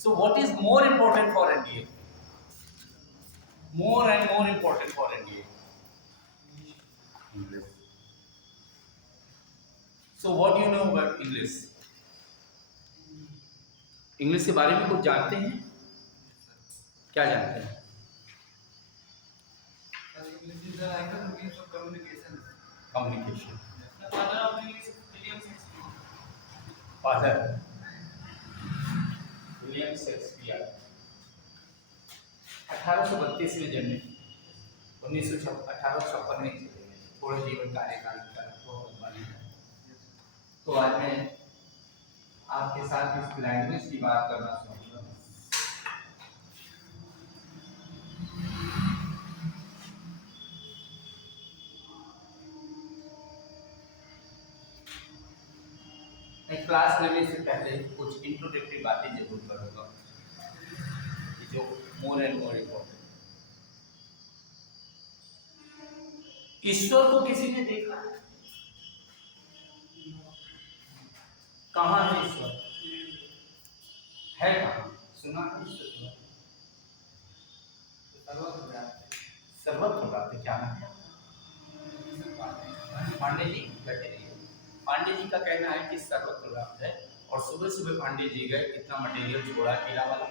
So what is more important for NDA? More and more important for NDA. English. So what do you know about English? English के बारे में कुछ जानते हैं? क्या जानते हैं? English is the language means of communication. Communication. The father of English is William Shakespeare. Father William Shakespeare 1832 में जन्मे, 1856 में पूर्ण जीवन कार्यकाल का। तो आज मैं आपके साथ इस लैंग्वेज की बात करना चाहूँगा। मैं क्लास लेने से पहले कुछ इंट्रोडक्टरी बातें जरूर करूँगा जो मोर एंड मोर इम्पोर्टेंट। ईश्वर को किसी ने देखा है? कहाँ है ईश्वर? है कहाँ? सुना है ईश्वर? सर्वत्र व्याप्त है। क्या नाम है? पांडे जी बैठे रहिए। पांडे जी का कहना है कि सर्वत्र व्याप्त है। और सुबह सुबह पांडे जी गए, इतना मटेरियल छोड़ा किला वाला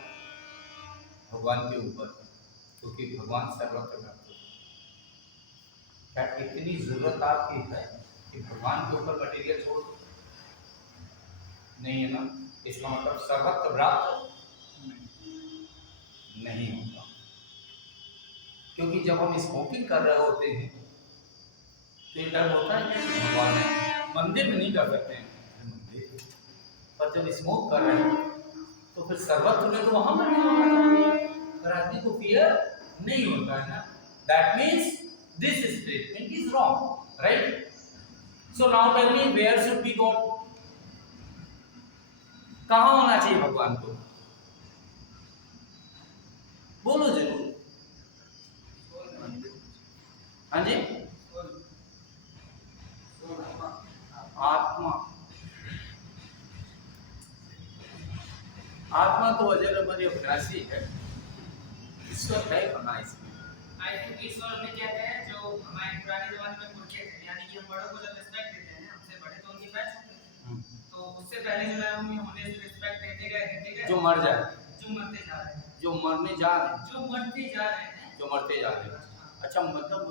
भगवान के ऊपर, क्योंकि भगवान सर्वत्र व्याप्त है। क्या इतनी जरूरत आपकी है कि भगवान के ऊपर मटेरियल छोड़ दो? नहीं है ना? इसका मतलब सर्वत्र व्याप्त नहीं होगा, क्योंकि जब हम स्मोकिंग कर रहे होते हैं तो ये डर होता है कि भगवान है। मंदिर में नहीं कर सकते हैं मंदिर, पर जब स्मोक कर रहे हैं तो फिर सर्वत्र में तो वहां पर नहीं होगा। पर आदमी को फियर नहीं होता है ना। That means this statement is wrong, right? So now tell me, where should be God? कहाँ होना चाहिए भगवान को? बोलो जरूर। हाँ जी, आत्मा। आत्मा तो अजर अमर अविनाशी है। ईश्वर है कहाँ इसमें? आई थिंक ईश्वर में क्या है, जो हमारे पुराने जमाने में पुरखे थे, यानी कि हम बड़ों को जब रिस्पेक्ट देते हैं, हमसे बड़े तो उनकी बैठ सकते हैं, तो उससे पहले जो है हम होने से रिस्पेक्ट देते गए, जो मर जाए, जो मरते जा रहे हैं, जो मरने जा रहे हैं, जो मरते जा रहे हैं, जो मरते जा रहे हैं। अच्छा, मतलब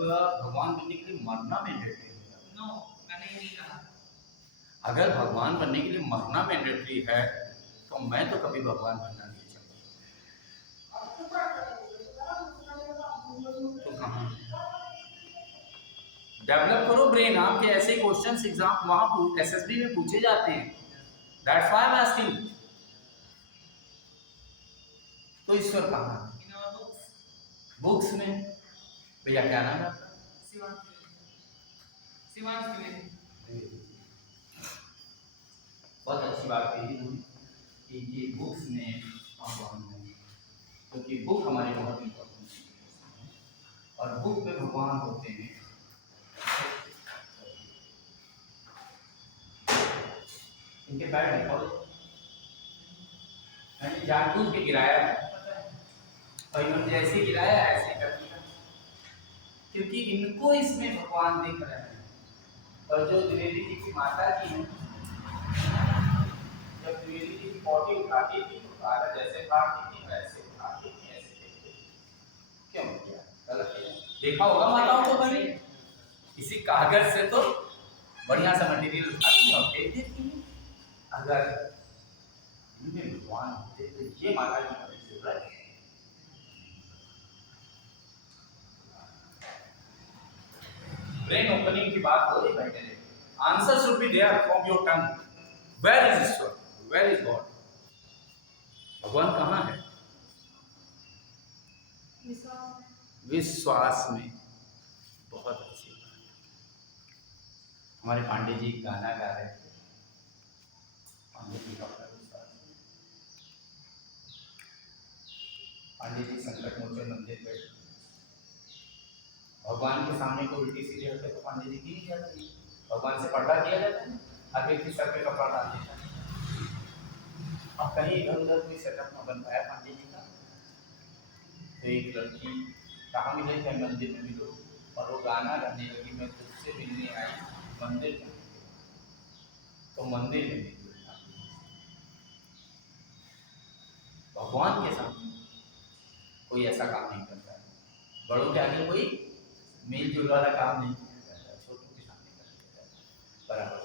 भगवान बनने के लिए मरना मैंडेटरी है? नो, मैंने ये नहीं कहा। अगर भगवान बनने के लिए मरना मैंडेटरी है तो मैं तो कभी भगवान बनना नहीं चाहता। तो कहाँ डेवलप करो ब्रेन। आपके ऐसे क्वेश्चंस एग्जाम वहां एसएसबी में पूछे जाते हैं। That's why I am asking. तो ईश्वर कहाँ है? इन आवर बुक्स में। भैया क्या नाम है आपका? शिवांश त्रिवेदी। बहुत अच्छी बात कही कि ये बुक्स में भगवान है, क्योंकि बुक हमारे बहुत इंपॉर्टेंट है और बुक में भगवान होते हैं। इनके पैर देखो, मैंने जानबूझ के गिराया है और इन्होंने जैसे गिराया ऐसे कर दिया, क्योंकि इनको इसमें भगवान दिख रहे हैं। और जो द्विवेदी जी की माता जी हैं, जब द्विवेदी जी की पॉटी उठाती थी तो तारा जैसे उठाती थी वैसे उठाती थी, ऐसे क्यों किया? गलत किया। देखा होगा माताओं को बनी इसी कागज से तो बढ़िया सा मटेरियल उठाती और फेंक देती है। अगर इनमें भगवान होते तो ये माता जी की जरूरत है। ब्रेन ओपनिंग की बात हो रही बैठे ने। Answer should be there from your tongue. Where is ईश्वर? Where is God? भगवान कहाँ है? विश्वास में। बहुत अच्छी बात। हमारे पांडे जी गाना गा रहे थे, पांडे जी का विश्वास। पांडे जी संकट मोचन मंदिर पे भगवान के सामने को उल्टी सीधी होते तो पांडे जी की नहीं जाती। भगवान से पर्दा किया जाता है, हर व्यक्ति सर पे कपड़ा डाल देता है। अब कहीं इधर उधर कोई सेटअप ना बन पाया पांडे जी का, तो एक लड़की कहाँ मिले थे, मंदिर में मिलो, और वो गाना गाने लगी, मैं तुझसे मिलने आई मंदिर में। तो मंदिर में मिली भगवान के सामने कोई ऐसा काम नहीं करता है, बड़ों के आगे कोई मेल जोल वाला काम नहीं किया जाता, छोटों के सामने कर दिया जाता है बराबर।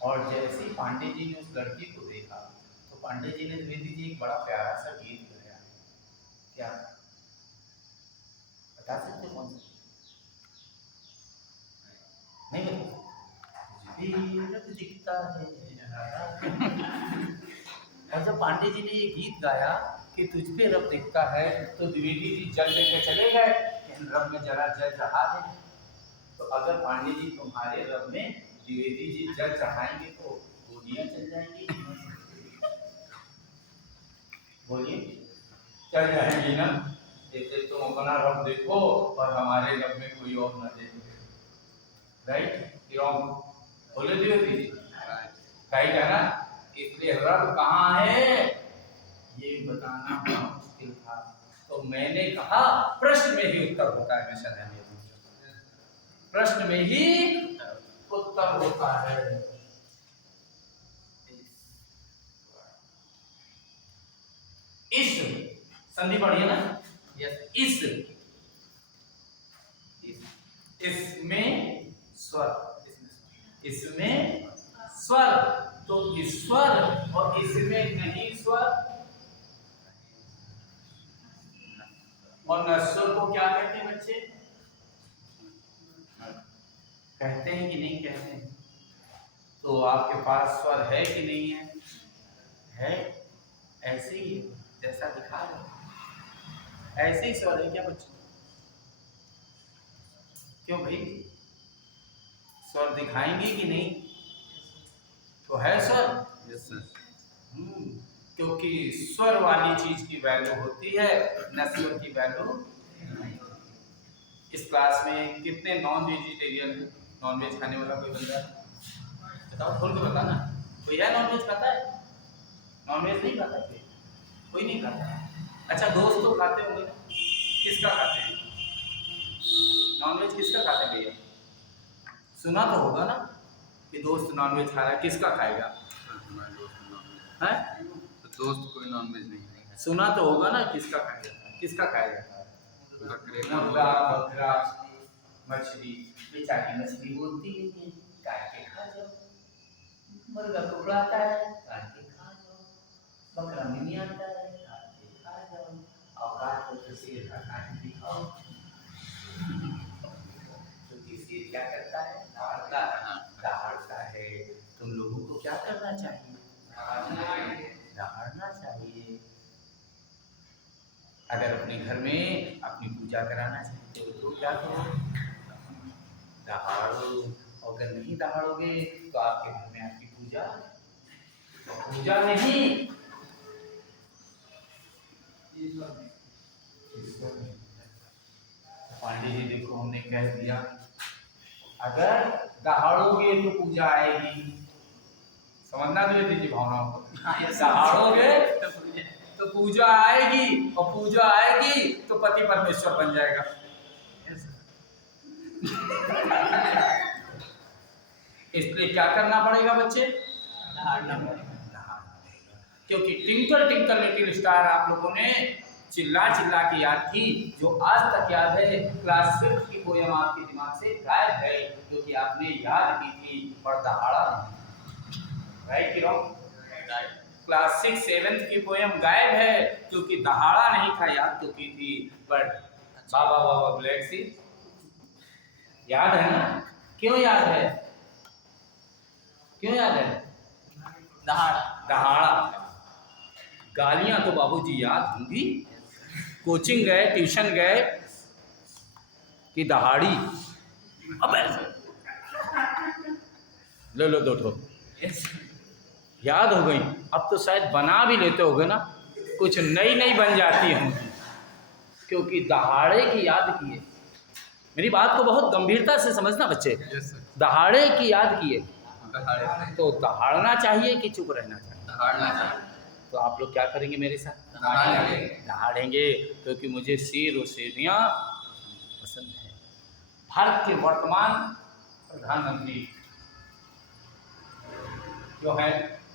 और जैसे ही पांडे जी ने उस लड़की को देखा तो पांडे जी ने द्विवेदी जी एक बड़ा प्यारा सा गीत गाया। क्या बता सकते कौन सा? नहीं बता। भी दिखता है और जब पांडे जी ने ये गीत गाया कि तुझ पे रब दिखता है, तो द्विवेदी जी जल लेके चले गए, रब में जरा जल चढ़ा दे। तो अगर पांडे जी तुम्हारे रब में द्विवेदी जी जल चढ़ाएंगे तो गोलियां चल जाएंगी, बोलिए चल जाएंगी ना। जैसे तुम अपना रब देखो और हमारे रब में कोई और ना देखो, राइट रॉन्ग बोले द्विवेदी जी, राइट है ना। इसलिए रब कहाँ है ये बताना बड़ा मुश्किल था, तो मैंने कहा प्रश्न में ही उत्तर होता है, हमेशा ध्यान रखिए, प्रश्न में ही उत्तर होता है। इस संधि पढ़िए ना, यस इसमें स्वर, इसमें स्वर, तो ईश्वर और इसमें नहीं स्वर, और नश्वर को क्या कहते हैं बच्चे? कहते हैं कि नहीं कहते हैं? तो आपके पास स्वर है कि नहीं है? है, ऐसे ही जैसा दिखा रहे ऐसे ही स्वर है क्या बच्चे? क्यों भाई, स्वर दिखाएंगे कि नहीं? तो है स्वर, यस सर। क्योंकि स्वर वाली चीज की वैल्यू होती है, नस्वर की वैल्यू नहीं। इस क्लास में कितने नॉन वेजिटेरियन है? नॉन वेज खाने वाला कोई बंदा बताओ, खोल के बताना। कोई है नॉन वेज खाता है? नॉन वेज नहीं खाता कोई नहीं खाता। अच्छा दोस्त तो खाते होंगे, किसका खाते हैं नॉन वेज? किसका खाते हैं भैया? सुना तो होगा ना कि दोस्त नॉन वेज खा रहा है, किसका खाएगा? है तो दोस्त कोई नॉन वेज नहीं है। सुना तो होगा ना किसका खाया जाता है? किसका खाया जाता है? मुर्गा, बकरा, मछली। बेचारी मछली बोलती नहीं है, काट के खा जाओ। मुर्गा कुकड़ाता है, काट के खा जाओ। बकरा नहीं आता है, काट के खा जाओ। और काट को शेर का काट दिखाओ। तो शेर क्या करता है? दहाड़ता है। तुम लोगों को क्या करना चाहिए? दहाड़ना चाहिए। अगर अपने घर में अपनी पूजा कराना चाहते हो तो क्या करो? दहाड़ो। अगर नहीं दहाड़ोगे तो आपके घर में आपकी पूजा नहीं। पांडे जी देखो हमने कह दिया, अगर दहाड़ोगे तो पूजा आएगी। समझना द्विवेदी जी भावनाओं को। दहाड़ोगे तो पूजा आएगी, और पूजा आएगी तो पति परमेश्वर बन जाएगा। इसलिए क्या करना पड़ेगा बच्चे? दहाड़ना पड़ेगा। क्योंकि ट्विंकल ट्विंकल लिटिल स्टार आप लोगों ने चिल्ला चिल्ला के याद की, जो आज तक याद है। क्लास 5 की पोयम आपके दिमाग से गायब है, क्योंकि आपने याद की थी और दहाड़ा नहीं। राइट कि रॉन्ग? क्लास 6 7th की पोयम गायब है, क्योंकि दहाड़ा नहीं था, याद तो की थी बट बाबा बाबा ब्लैक सी याद है ना? क्यों याद है? क्यों याद है? दहाड़ा। गालियां तो बाबूजी याद होंगी, कोचिंग गए, ट्यूशन गए कि दहाड़ी। अबे लो दो ठो याद हो गई। अब तो शायद बना भी लेते होगे ना, कुछ नई बन जाती होंगी, क्योंकि दहाड़े की याद किए। मेरी बात को बहुत गंभीरता से समझना बच्चे। दहाड़े की याद किए तो दहाड़ना चाहिए कि चुप रहना चाहिए? दहाड़ना चाहिए। तो आप लोग क्या करेंगे मेरे साथ? दहाड़ेंगे। दहाड़ेंगे, क्योंकि मुझे शेर और शेरनियाँ पसंद है। भारत के वर्तमान प्रधानमंत्री जो है,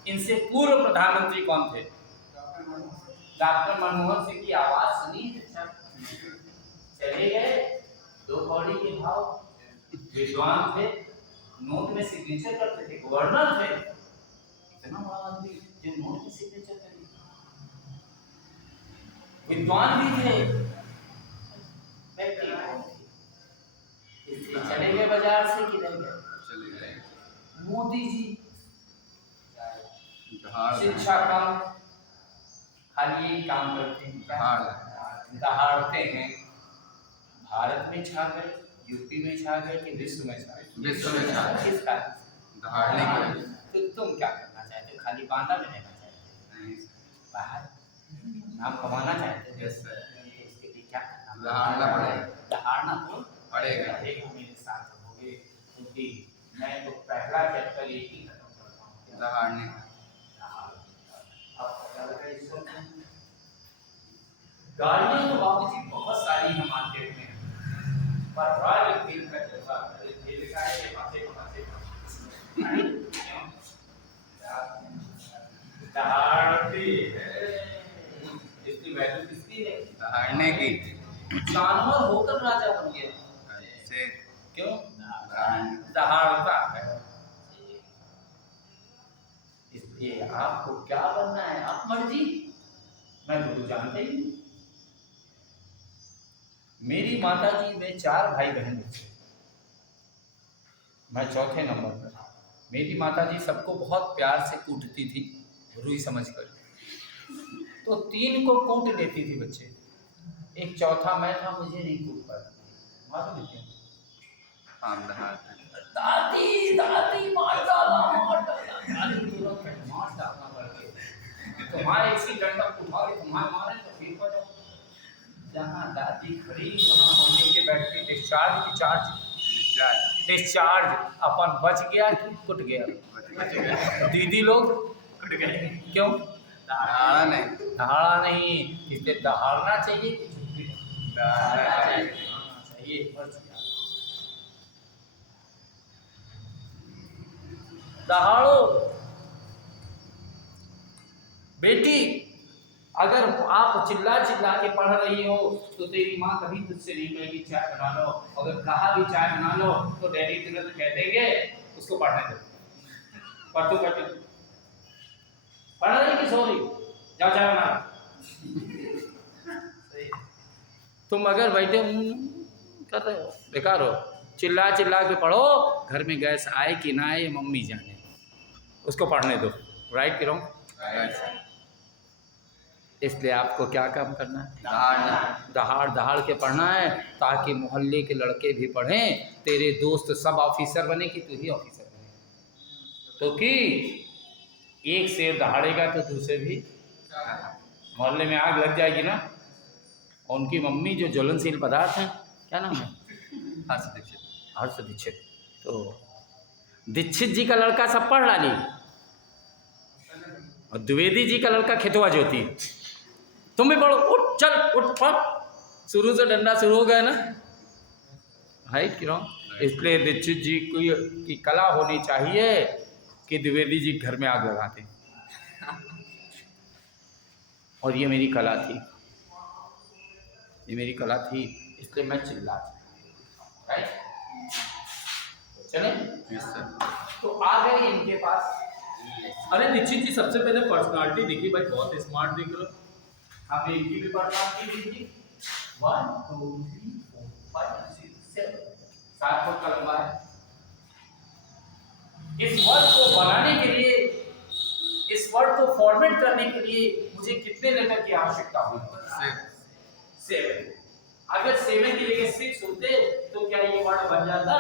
इनसे पूर्व प्रधानमंत्री कौन थे? डॉक्टर मनमोहन सिंह की आवाज सुनी? चले गए, 2 कौड़ी के भाव, विद्वान थे, नोट में सिग्नेचर करते थे, गवर्नर थे, इतना बड़ा आदमी जो नोट में सिग्नेचर करे, विद्वान भी थे, चले गए बाजार से कि नहीं गए? चले गए। मोदी जी दहाड़ शिक्षा कम, खाली यही काम करते हैं, दहाड़ते हैं। भारत में छा गए, यूपी में छा गए कि विश्व में छा गए? विश्व में छा गए। किस कारण? दहाड़ने के। तो तुम क्या करना चाहते हो? खाली बांधा में रहना चाहते हो? नहीं बाहर आप कमाना चाहते हो? Yes sir. इसके लिए क्या करना? दहाड़ना पड़ेगा। दहाड़ना तो पड़ेगा। मेरे साथ रहोगे, क्योंकि मैं तो पहला चैप्टर एक ही खत्म करता हूँ। दहाड़ने। गाड़ियाँ तो बाबूजी बहुत सारी हम मार्केट में, पर रॉयल एनफील्ड का जलवा दहाड़ती है, इसकी वैल्यू किसकी है? दहाड़ने की। जानवर होकर राजा बन गया, से क्यों? दहाड़ने। दहाड़ता है। इसलिए आपको क्या बनना है? आप मर्जी, मैं तो जानते ही। मेरी माता जी में 4 भाई बहन थे, मैं चौथे नंबर पर। मेरी माता जी सबको बहुत प्यार से कूटती थी, रुई समझकर, तो 3 को कूट लेती थी बच्चे, एक चौथा मैं था, मुझे नहीं कूट पाती। मालूम है? हम दहाड़ते। दादी दादी मार डाला, मार डाला, मार डालना पड़ गया। तुम्हारे इसी डंडा उठा के तुम्हारे मारे तो फिर को जाओ। जहाँ दादी खड़ी वहाँ मम्मी के बैठ के डिस्चार्ज अपन बच गया कि कुट गया? दीदी लोग कुट गए, क्यों? दहाड़ा नहीं। दहाड़ा नहीं, इसलिए दहाड़ना चाहिए कि छुट्टी दहाड़ना चाहिए। चाहिए, बच गया। दहाड़ो बेटी, अगर आप चिल्ला चिल्ला के पढ़ रही हो तो तेरी माँ कभी तुझसे नहीं कहेगी चाय बना लो। अगर कहा भी चाय बना लो तो डैडी तुरंत कह देंगे उसको पढ़ने दो, पढ़ तू पढ़ रही कि सो रही? जाओ चाय बना। तुम अगर बैठे कर रहे हो, बेकार हो। चिल्ला चिल्ला के पढ़ो, घर में गैस आए कि ना आए मम्मी जाने, उसको पढ़ने दो। राइट कि रॉन्ग? इसलिए आपको क्या काम करना है? दहाड़ दहाड़ के पढ़ना है, ताकि मोहल्ले के लड़के भी पढ़ें, तेरे दोस्त सब ऑफिसर बने कि तू ही ऑफिसर बने। तो कि एक शेर दहाड़ेगा तो दूसरे भी मोहल्ले में आग लग जाएगी ना। उनकी मम्मी जो ज्वलनशील पदार्थ हैं, क्या नाम है? हर्ष दीक्षित। तो दीक्षित जी का लड़का सब पढ़ डाली, और द्विवेदी जी का लड़का खेतवा ज्योति। तुम भी पढ़ो, उठ चल उठ पढ़। शुरू से डंडा शुरू हो गया ना, राइट कि रॉन्ग? इसलिए दीक्षित जी की कला होनी चाहिए कि द्विवेदी जी घर में आग लगाते, और ये मेरी कला थी, ये मेरी कला थी, इसलिए मैं चिल्लाता। राइट? चले? तो आ गए इनके पास। अरे दीक्षित जी सबसे पहले पर्सनालिटी दिखी भाई, बहुत स्मार्ट दिख रहे हो। हम इनकी भी पर्सनालिटी देखिए, 1 2 3 4 5 6 7 7 फुट का लंबा है। इस वर्ड को बनाने के लिए, इस वर्ड को फॉर्मेट करने के लिए मुझे कितने लेटर की आवश्यकता हुई? 7। अगर 7 की जगह 6 होते तो क्या ये वर्ड बन जाता?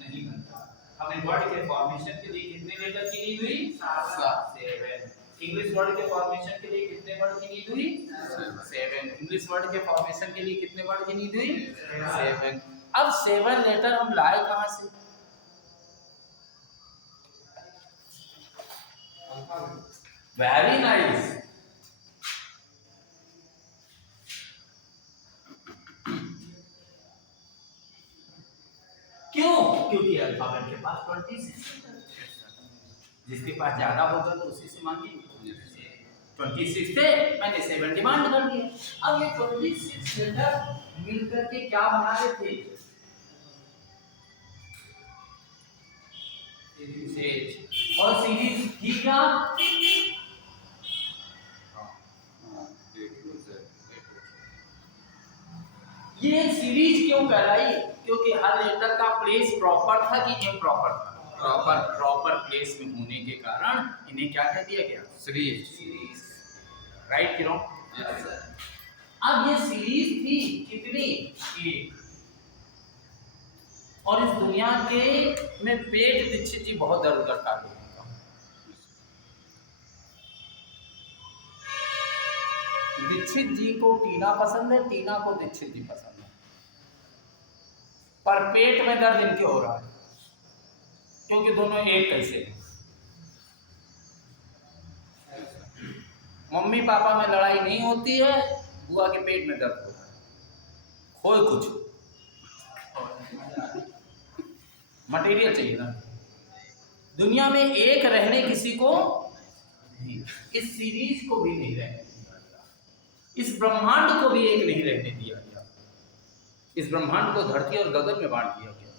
नहीं बनता। हमें वर्ड के फॉर्मेशन के लिए कितने लेटर की नीड हुई? 7। इंग्लिश वर्ड के फॉर्मेशन के लिए कितने वर्ड की नीड हुई? 7। इंग्लिश वर्ड के फॉर्मेशन के लिए कितने वर्ड की नीड हुई? 7। अब 7 लेटर हम लाए कहां से? Very nice. क्यों? क्योंकि अल्फाबेट के पास 26 लेटर, जिसके पास ज्यादा होगा तो उसी से मांगेंगे। 26 थे, मैंने 7 डिमांड कर दिया। अब ये 26 लेटर मिलकर के क्या बना रहे थे? सीरीज। और सीरीज थी क्या? ये सीरीज क्यों कहलाई? क्योंकि हर लेटर का प्लेस प्रॉपर था कि इम्प्रॉपर था? प्रॉपर प्लेस में होने के कारण इन्हें क्या कह दिया गया? सीरीज। राइट कि रॉन्ग? अब ये सीरीज थी कितनी? एक। और इस दुनिया के में पेट दीक्षित जी बहुत दर्द करता है। दीक्षित जी को टीना पसंद है, टीना को दीक्षित जी पसंद है, पर पेट में दर्द इनके हो रहा है क्योंकि दोनों एक कैसे हैं। मम्मी पापा में लड़ाई नहीं होती है, बुआ के पेट में दर्द होता है। खोए कुछ मटेरियल चाहिए ना। दुनिया में एक रहने किसी को नहीं, इस सीरीज को भी नहीं रहने दिया गया, इस ब्रह्मांड को भी एक नहीं रहने दिया गया। इस ब्रह्मांड को धरती और गगन में बांट दिया गया।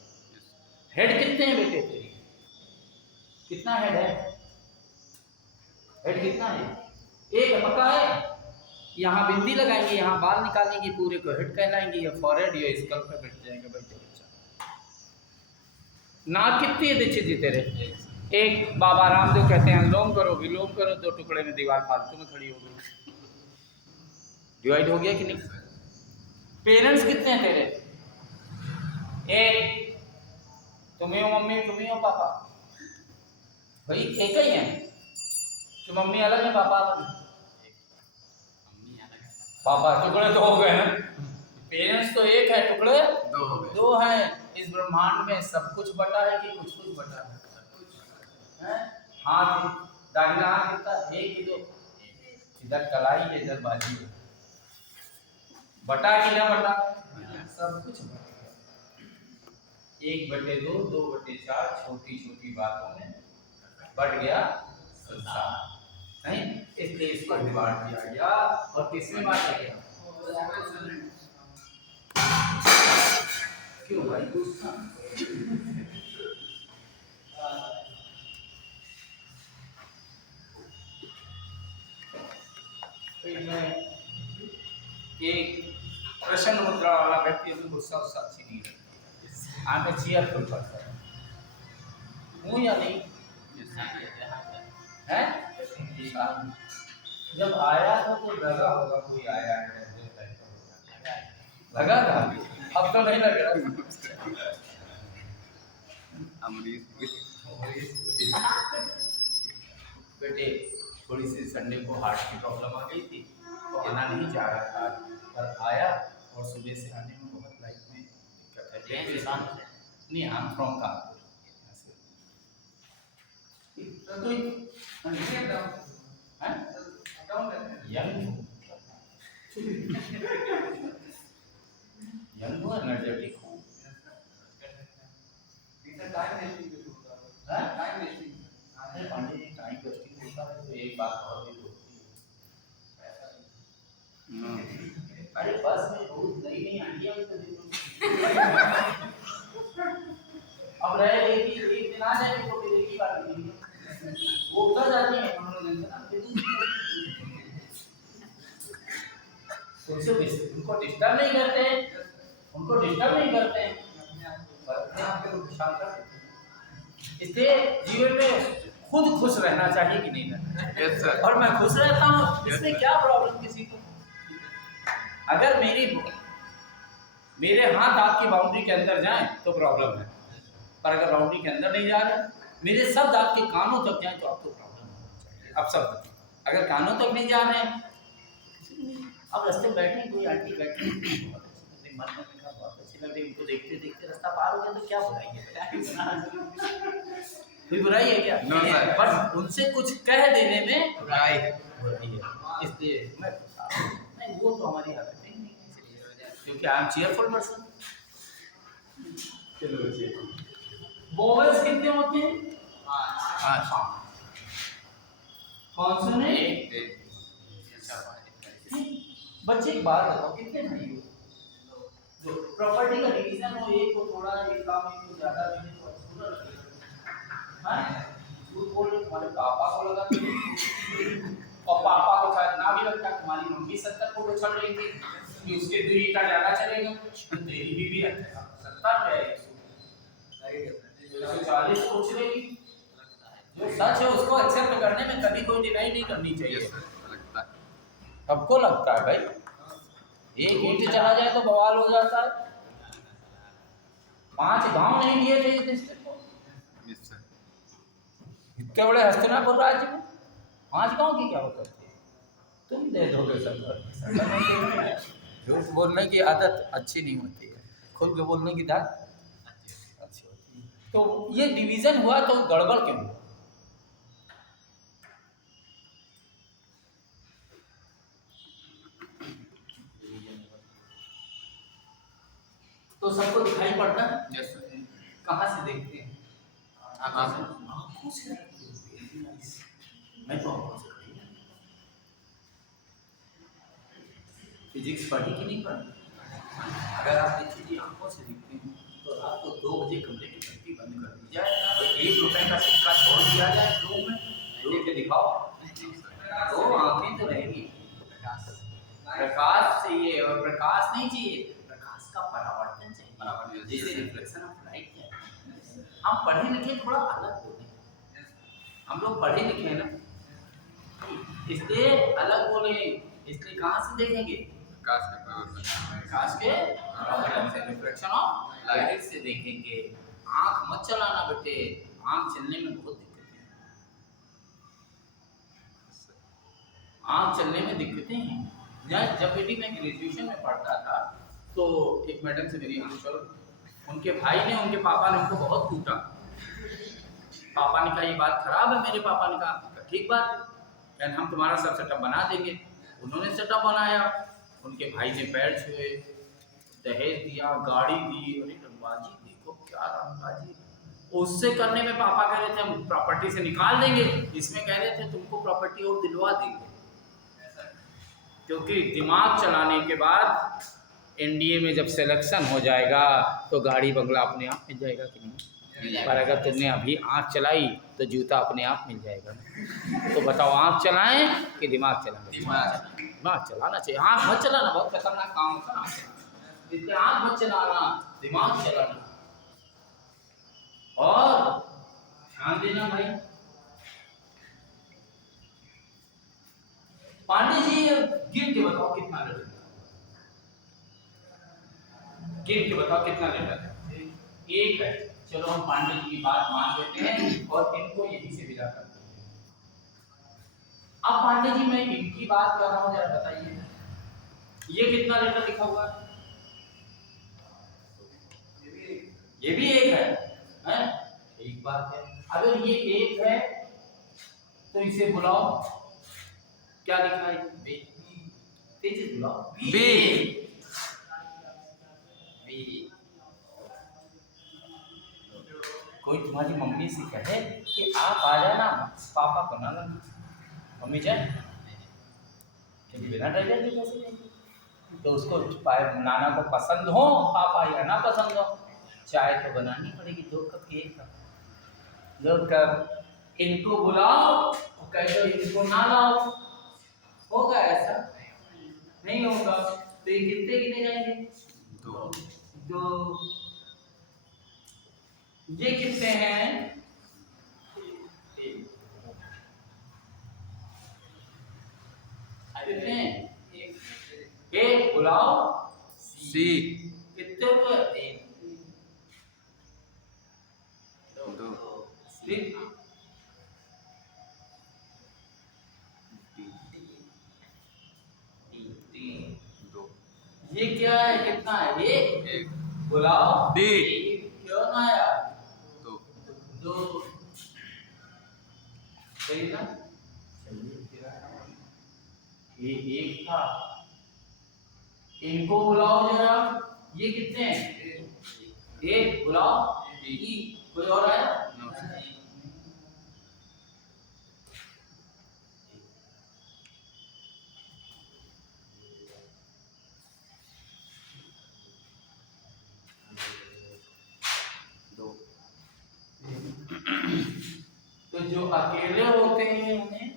हेड कितने हैं बेटे तेरी? कितना हेड है? हेड कितना है? एक पक्का है। यहाँ बिंदी लगाएंगे, यहाँ बाल निकालेंगे, पूरे को हेड कहलाएंगे, या फॉरहेड या स्कल पे बैठ जाएंगे। बैठे बच्चा। नाक कितनी है दीक्षित जी तेरे? एक। बाबा रामदेव कहते हैं अनुलोम करो विलोम करो, 2 टुकड़े में दीवार फालतू में खड़ी हो गई। डिवाइड हो गया कि नहीं? पेरेंट्स कितने हैं तेरे? एक। तुम्हें हो मम्मी, तुम्हें हो पापा? भाई एक ही है कि मम्मी अलग है पापा अलग है? पापा टुकड़े तो हो गए हैं, पेरेंट्स तो एक है, टुकड़े दो हैं। इस ब्रह्मांड में सब कुछ बटा है कि कुछ कुछ बटा है? हाथ दाहिना हाथ कितना? एक ही दो? इधर कलाई है इधर बाजू है। बटा कि ना बटा? सब कुछ बटा। 1/2, 2/4 छोटी छोटी बातों में बढ़ गया संसार। नहीं, इसलिए इसको बांट दिया गया। और किसमें बांटा गया? क्यों भाई गुस्सा? एक प्रसन्न मुद्रा वाला व्यक्ति अभी गुस्सा उस्सा अच्छी नहीं है, आगे चीयरफुल पर्सन हूँ या नहीं है? जब आया तो लगा होगा कोई आया है, लगा था, अब तो नहीं लग रहा। बेटे थोड़ी सी संडे को हार्ट की प्रॉब्लम आ गई थी, तो आना नहीं चाह रहा था, पर आया। और सुबह से आने में बहुत लाइफ में दिक्कत है। नहीं, I am from Kanpur. Young हो, एनर्जेटिक हो। पांडे जी टाइम वेस्टिंग होता है तो एक बात और भी होती है। अरे बस में रोज नई नई आइडिया भी तो अब रह गई कि एक दिन आ जाएगी तो फिर एक ही बात नहीं वो उतर जाती है उनको डिस्टर्ब नहीं करते, उनको डिस्टर्ब नहीं करते, इसलिए जीवन में खुद खुश रहना चाहिए कि नहीं रहना चाहिए? yes, और मैं खुश रहता हूँ, इसमें क्या प्रॉब्लम किसी को? अगर मेरे हाथ आपकी बाउंड्री के अंदर जाएं तो प्रॉब्लम है, पर अगर बाउंड्री के अंदर नहीं जा रहे, मेरे शब्द आपके कानों तक जाएं तो आपको प्रॉब्लम होना चाहिए। अब शब्द अगर कानों तक नहीं जा रहे हैं, अब रास्ते में बैठे कोई आंटी बैठी मन में बहुत अच्छी लग रही, उनको देखते देखते रास्ता पार हो गया तो क्या बुराई है? कोई बुराई है क्या? No, sir. बट उनसे कुछ कह देने में बुराई बुराई है, इसलिए मैं नहीं, वो तो हमारी हालत में ही नहीं है, इसलिए क्योंकि आई एम चीयरफुल पर्सन। चलो वोवेल्स कितने होते हैं? 5। कॉन्सोनेंट बच्चे एक बात बताओ, कितने भाई हो? जो प्रॉपर्टी का डिवीजन हो, एक को थोड़ा, एक काम, एक को ज्यादा देने को अच्छा लगेगा। हाँ, झूठ बोल रहे तुम्हारे पापा को लगा और पापा को शायद ना भी लगता, तुम्हारी मम्मी 70 को उछल रही थी कि उसके 2 ईटा ज्यादा चलेगा, तेरी बीवी 70 है, 140 सोच रही। जो सच है उसको एक्सेप्ट करने में कभी कोई डिनाई नहीं करनी चाहिए। सबको लगता है भाई, एक ईंट चला जाए तो बवाल हो जाता है। 5 गांव नहीं दिए थे इस डिस्ट्रिक्ट को, इतने बड़े हस्तिनापुर राज्य में 5 गांव की क्या होता है? तुम दे दोगे सब। झूठ बोलने की आदत अच्छी नहीं होती है, खुल के बोलने की आदत अच्छी होती है। तो ये डिवीजन हुआ तो गड़बड़ क्यों हुआ? तो सबको दिखाई पड़ता है? Yes sir. कहाँ से देखते हैं? आंखों से। मैं तो आंखों से फिजिक्स पढ़ी कि नहीं पढ़ी? अगर आप देखिए जी आंखों से दिखते हैं तो रात को 2 बजे कमरे की बत्ती बंद कर दी जाए, तो 1 रुपए का सिक्का छोड़ दिया जाए रूम में, रूम के दिखाओ तो आंखें तो रहेंगी। प्रकाश चाहिए, और प्रकाश नहीं चाहिए, प्रकाश का परावर्तन चाहिए, जैसे रिफ्लेक्शन ऑफ लाइट है। हम पढ़े लिखे थोड़ा अलग बोले, हम लोग पढ़े लिखे हैं ना, इसलिए अलग बोले, इसलिए कहाँ से देखेंगे? प्रकाश के परावर्तन से, रिफ्लेक्शन ऑफ लाइट से देखेंगे। आंख मत चलाना बेटे, आंख चलने में बहुत दिक्कतें हैं, आंख चलने में दिक्कतें हैं। जब बेटी मैं ग्रेजुएशन में पढ़ता था तो एक मैडम से मेरी अंकल, उनके भाई ने, उनके पापा ने उनको बहुत कूटा। पापा ने कहा ये बात खराब है, मेरे पापा ने कहा ठीक बात, यानी हम तुम्हारा सब सेटअप बना देंगे। उन्होंने सेटअप बनाया, उनके भाई ने पैर छुए, दहेज दिया, गाड़ी दी, अरे रंगबाजी देखो क्या रंगबाजी। उससे करने में पापा कह रहे थे हम प्रॉपर्टी से निकाल देंगे, इसमें कह रहे थे तुमको प्रॉपर्टी और दिलवा देंगे, क्योंकि दिमाग चलाने के बाद एनडीए में जब सिलेक्शन हो जाएगा तो गाड़ी बंगला अपने आप मिल जाएगा कि नहीं? पर अगर तुमने अभी आँख चलाई तो जूता अपने आप मिल जाएगा। तो बताओ आँख चलाएं कि दिमाग चलाएं? दिमाग चलाना चाहिए, आँख मत चलाना, बहुत खतरनाक काम होता है। जितने आँख मत चलाना, दिमाग चलाना। और ध्यान देना भाई, पांडे जी गिन के बताओ कितना लेटर, गिन के बताओ कितना लेटर है? 1 है। चलो हम पांडे जी की बात मान लेते हैं और इनको यहीं से विदा करते हैं। अब पांडे जी मैं इनकी बात कर रहा हूं, जरा बताइए ये कितना लेटर लिखा हुआ है? ये भी 1 है? ठीक बात है। अगर ये 1 है तो इसे बुलाओ, क्या लिखा है? बी। तेजी बुलाओ, बी। कोई तुम्हारी मम्मी से कहे कि आप आ जाना, पापा को ना लगे, मम्मी जाए, क्योंकि बिना ड्राइवर के कैसे जाएंगे? तो उसको नाना को पसंद हो पापा या ना पसंद हो, चाय तो बनानी पड़ेगी, 2 कप की 1 कप। लोग कब इनको बुलाओ और कह दो इनको ना लाओ, होगा ऐसा? नहीं होगा। तो ये कितने गिने जाएंगे? 2। ये कितने हैं? 1 बुलाओ, सी। कितने हुए? 2। ये क्या है, कितना है? 1 बुलाओ, डी। क्यों ना आया? 2। 2। सही ना? चलिए ये एक था, इनको बुलाओ जरा। ये कितने हैं? एक बुलाओ। कोई और आया? No sir. दो। तो जो अकेले होते हैं उन्हें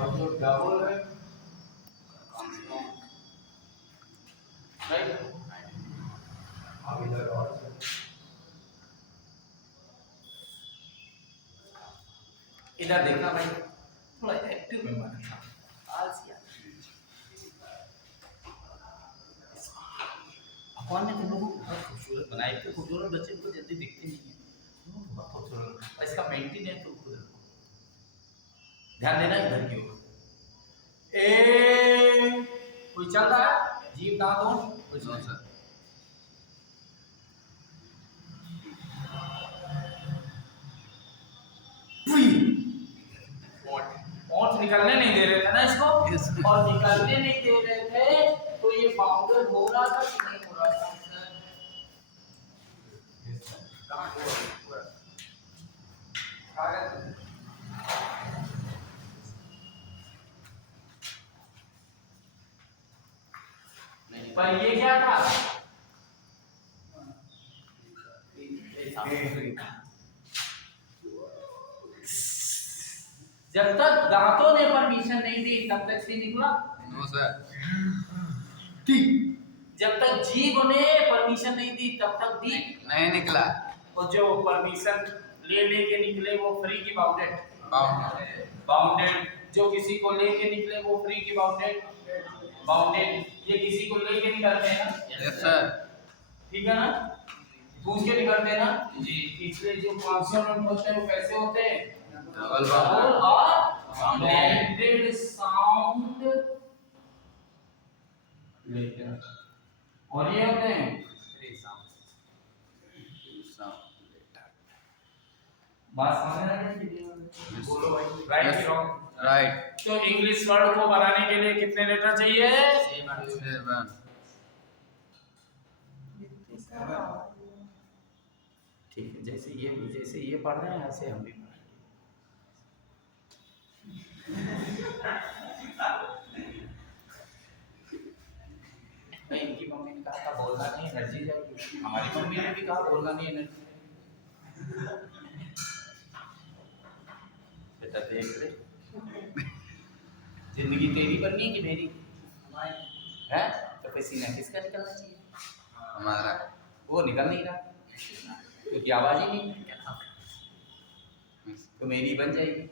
और जो डबल है राइट। अब इधर और इधर देखना भाई, थोड़ा एक्टिव मेंबर था आलसी आदमी। भगवान ने तुम लोगों को बहुत खूबसूरत बनाए थे। खूबसूरत बच्चे को जल्दी दिखते नहीं है, बहुत खूबसूरत। इसका मेंटेनेंस तुम खुद रखो, ध्यान देना इधर की ओर। ए कोई चल रहा है? जीव दांत और कुछ नो नहीं। सर। ओंठ निकलने नहीं दे रहे थे ना इसको, Yes. और निकलने नहीं दे रहे थे तो ये बाउंडेड हो रहा था कि नहीं हो रहा था? पर ये क्या था? जब तक दांतों ने परमिशन नहीं दी तब तक सी निकला। No sir. जब तक जीव ने परमिशन नहीं दी तब तक दी। नहीं निकला। और जो परमिशन ले लेके निकले वो फ्री की बाउंडेड। बाउंडेड। बाउंडेड। जो किसी को लेके निकले वो फ्री की बाउंडेड। बाउंडेड। ये किसी को लेके निकलते हैं ना? Yes sir. ठीक है ना? पूछ के निकलते हैं ना जी। इसलिए जो कॉन्सोनेंट होते हैं वो कैसे होते हैं? डबल और बाउंडेड। बाउंडेड साउंड लेते हैं। और ये होते हैं बात समझ रहे हैं? बोलो भाई, राइट Yes. रॉन्ग? राइट। तो इंग्लिश वर्ड को बनाने के लिए कितने लेटर चाहिए? 7। ठीक है, जैसे ये पढ़ रहे हैं ऐसे हम भी पढ़ेंगे। इनकी मम्मी ने कहा था बोलना नहीं, एनर्जी जाएगी। हमारी मम्मी ने भी कहा बोलना नहीं, एनर्जी। बेटा देख ले, जिंदगी तेरी बननी है कि मेरी है? तो पसीना किसका निकलना चाहिए? हमारा। वो निकल नहीं रहा क्योंकि आवाज ही नहीं है। तो मेरी बन जाएगी।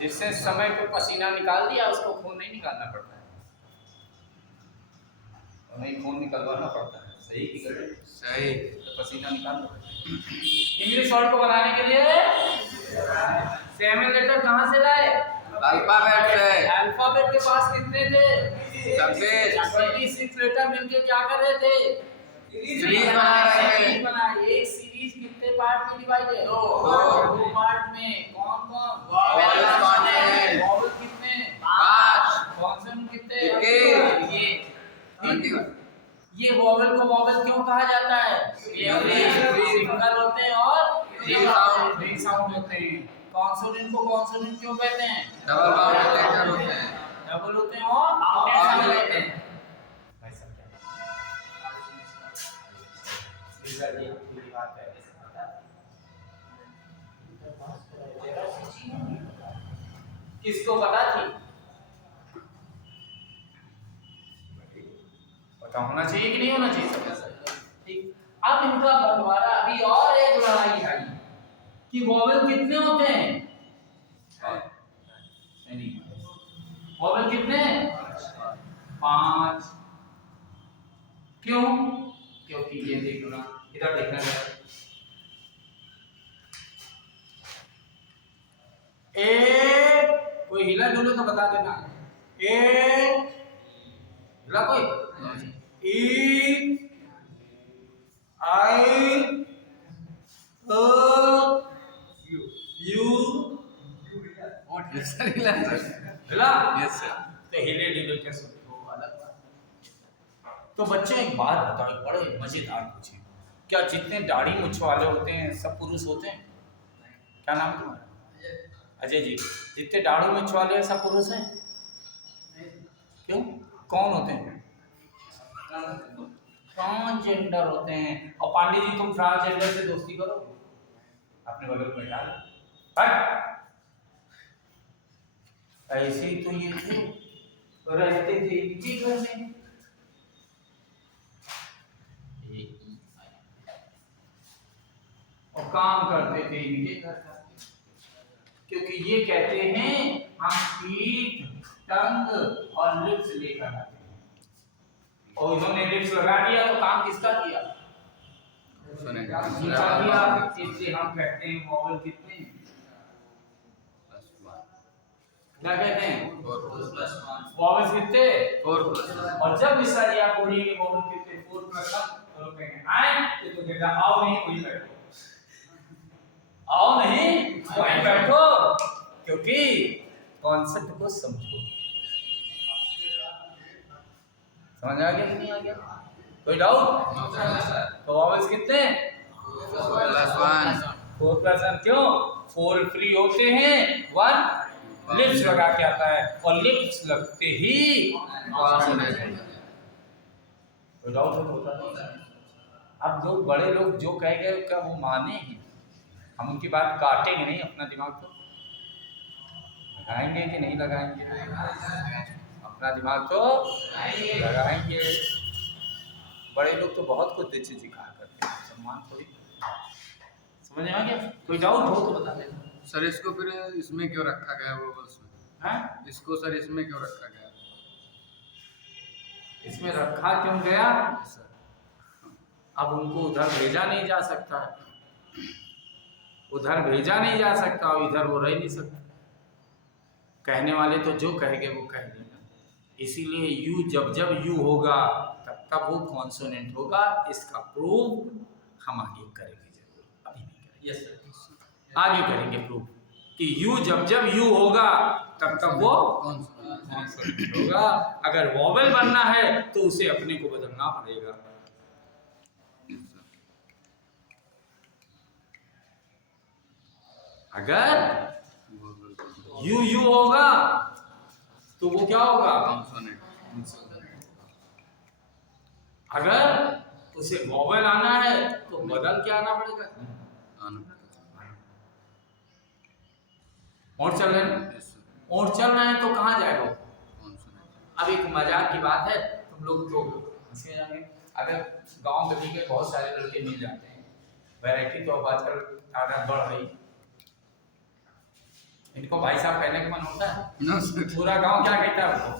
जिससे समय पे पसीना निकाल दिया उसको खून नहीं निकालना पड़ता है, और नहीं खून निकलवाना पड़ता है। सही कि गलत? सही। तो पसीना निकाल दो। इंग्लिश वर्ड को बनाने के लिए 7 लेटर कहाँ से लाए? अल्फाबेट से। अल्फाबेट के पास कितने थे? 26 लेटर मिलके क्या कर रहे थे? सीरीज बना रहे थे। सीरीज बनाई। एक सीरीज कितने पार्ट में डिवाइड है? दो पार्ट में। कौन कौन? Vowel consonant। वॉवल कितने? 5। कॉन्सोनेंट कितने? 21। ये वॉवल को वॉवल क्यों कहा जाता है? ये सिंगल होते हैं और री साउंड होते हैं। कॉन्सोनेंट को कॉन्सोनेंट क्यों कहते हैं? डबल बाउंडेड लेटर होते हैं। डबल होते हैं और बाउंडेड होते हैं। भाई सब क्या है? ये पूरी बात है। किसको पता थी? पता होना चाहिए कि नहीं होना चाहिए? सब ठीक। अब इनका बंटवारा अभी और एक लड़ाई आई कि वॉवल कितने होते हैं? नहीं, वॉवल कितने? 5। क्यों? क्योंकि ये देखना, इधर देखना जरा। कोई हिला डुले तो बता देना। हिला कोई? ई आई ओ यू सर हिला सर। हिला यस सर। तो हिले ढीले कैसे हो अलग बात। तो बच्चों एक बात बताओ, एक बड़े मजेदार पूछे, क्या जितने दाढ़ी मुछ वाले होते हैं सब पुरुष होते हैं? क्या नाम है तुम्हारा? अजय जी। जितने दाढ़ी मुछ वाले हैं सब पुरुष हैं? क्यों? कौन होते हैं? ट्रांसजेंडर होते हैं। और पांडे जी तुम ट्रांसजेंडर से दोस्ती करो, अपने बगल में डाल हट। ऐसे ही तो ये थे, रहते थे इनके घर में। और काम करते थे इनके घर का, क्योंकि ये कहते हैं हम पीठ, टंग और लिप्स लेकर आते हैं। और इन्होंने लिप्स लगा दिया तो काम किसका किया? सुनेगा। किसका किया? इसलिए हम कहते हैं वॉवल कितने हैं? क्या कहते हैं? वॉवल्स कितने? 4+1। और जब मिश्रा जी आप बोलेंगे वॉवल कितने? 4+1 तो लोग कहेंगे आए, तो कहेगा आओ नहीं वहीं बैठो, आओ नहीं वहीं बैठो, क्योंकि कॉन्सेप्ट को समझो। समझ आ गया कि नहीं आ गया? कोई डाउट? तो वॉवल्स कितने? 4+1। 4+1 क्यों? 4 फ्री होते हैं, 1 लिप्स लगा के आता है, और लिप्स लगते ही कॉन्सोनेंट। कोई डाउट है तो बता। अब लोग बड़े लोग जो कह गए क्या वो माने हैं? हम उनकी बात काटेंगे नहीं, अपना दिमाग तो लगाएंगे कि नहीं लगाएंगे? अपना दिमाग तो लगाएंगे। बड़े लोग तो बहुत कुछ दे सिखा करते हैं, सम्मान थोड़ी। समझ में आ गया? कोई डाउट हो तो बता देना। सर इसको फिर इसमें क्यों रखा गया वोवल्स में? हाँ? इसको सर इसमें क्यों रखा गया? इसमें रखा क्यों गया? सर अब उनको उधर भेजा नहीं जा सकता, उधर भेजा नहीं जा सकता और इधर वो रह नहीं सकता। कहने वाले तो जो कहेंगे वो कह देंगे। इसीलिए यू जब जब यू होगा तब तब वो कॉन्सोनेंट होगा। इसका प्रूफ हम आगे करेंगे, जरूर अभी नहीं करेंगे। यस सर, आगे करेंगे प्रूफ कि यू जब जब यू होगा तब तब वो कॉन्सोनेंट होगा। अगर वॉवेल बनना है तो उसे अपने को बदलना पड़ेगा। अगर यू यू होगा तो वो क्या होगा? अगर उसे वॉवेल आना है तो बदल के आना पड़ेगा। और चल रहे हैं, और चल रहे हैं तो कहाँ जाएगा? अब एक मजाक की बात है, तुम लोग तो हंसे जाएंगे। अगर गांव गली के बहुत सारे लड़के मिल जाते हैं, वैरायटी तो अब आजकल तादाद बढ़ रही, इनको भाई साहब कहने का मन होता है? पूरा गांव क्या कहता है उनको?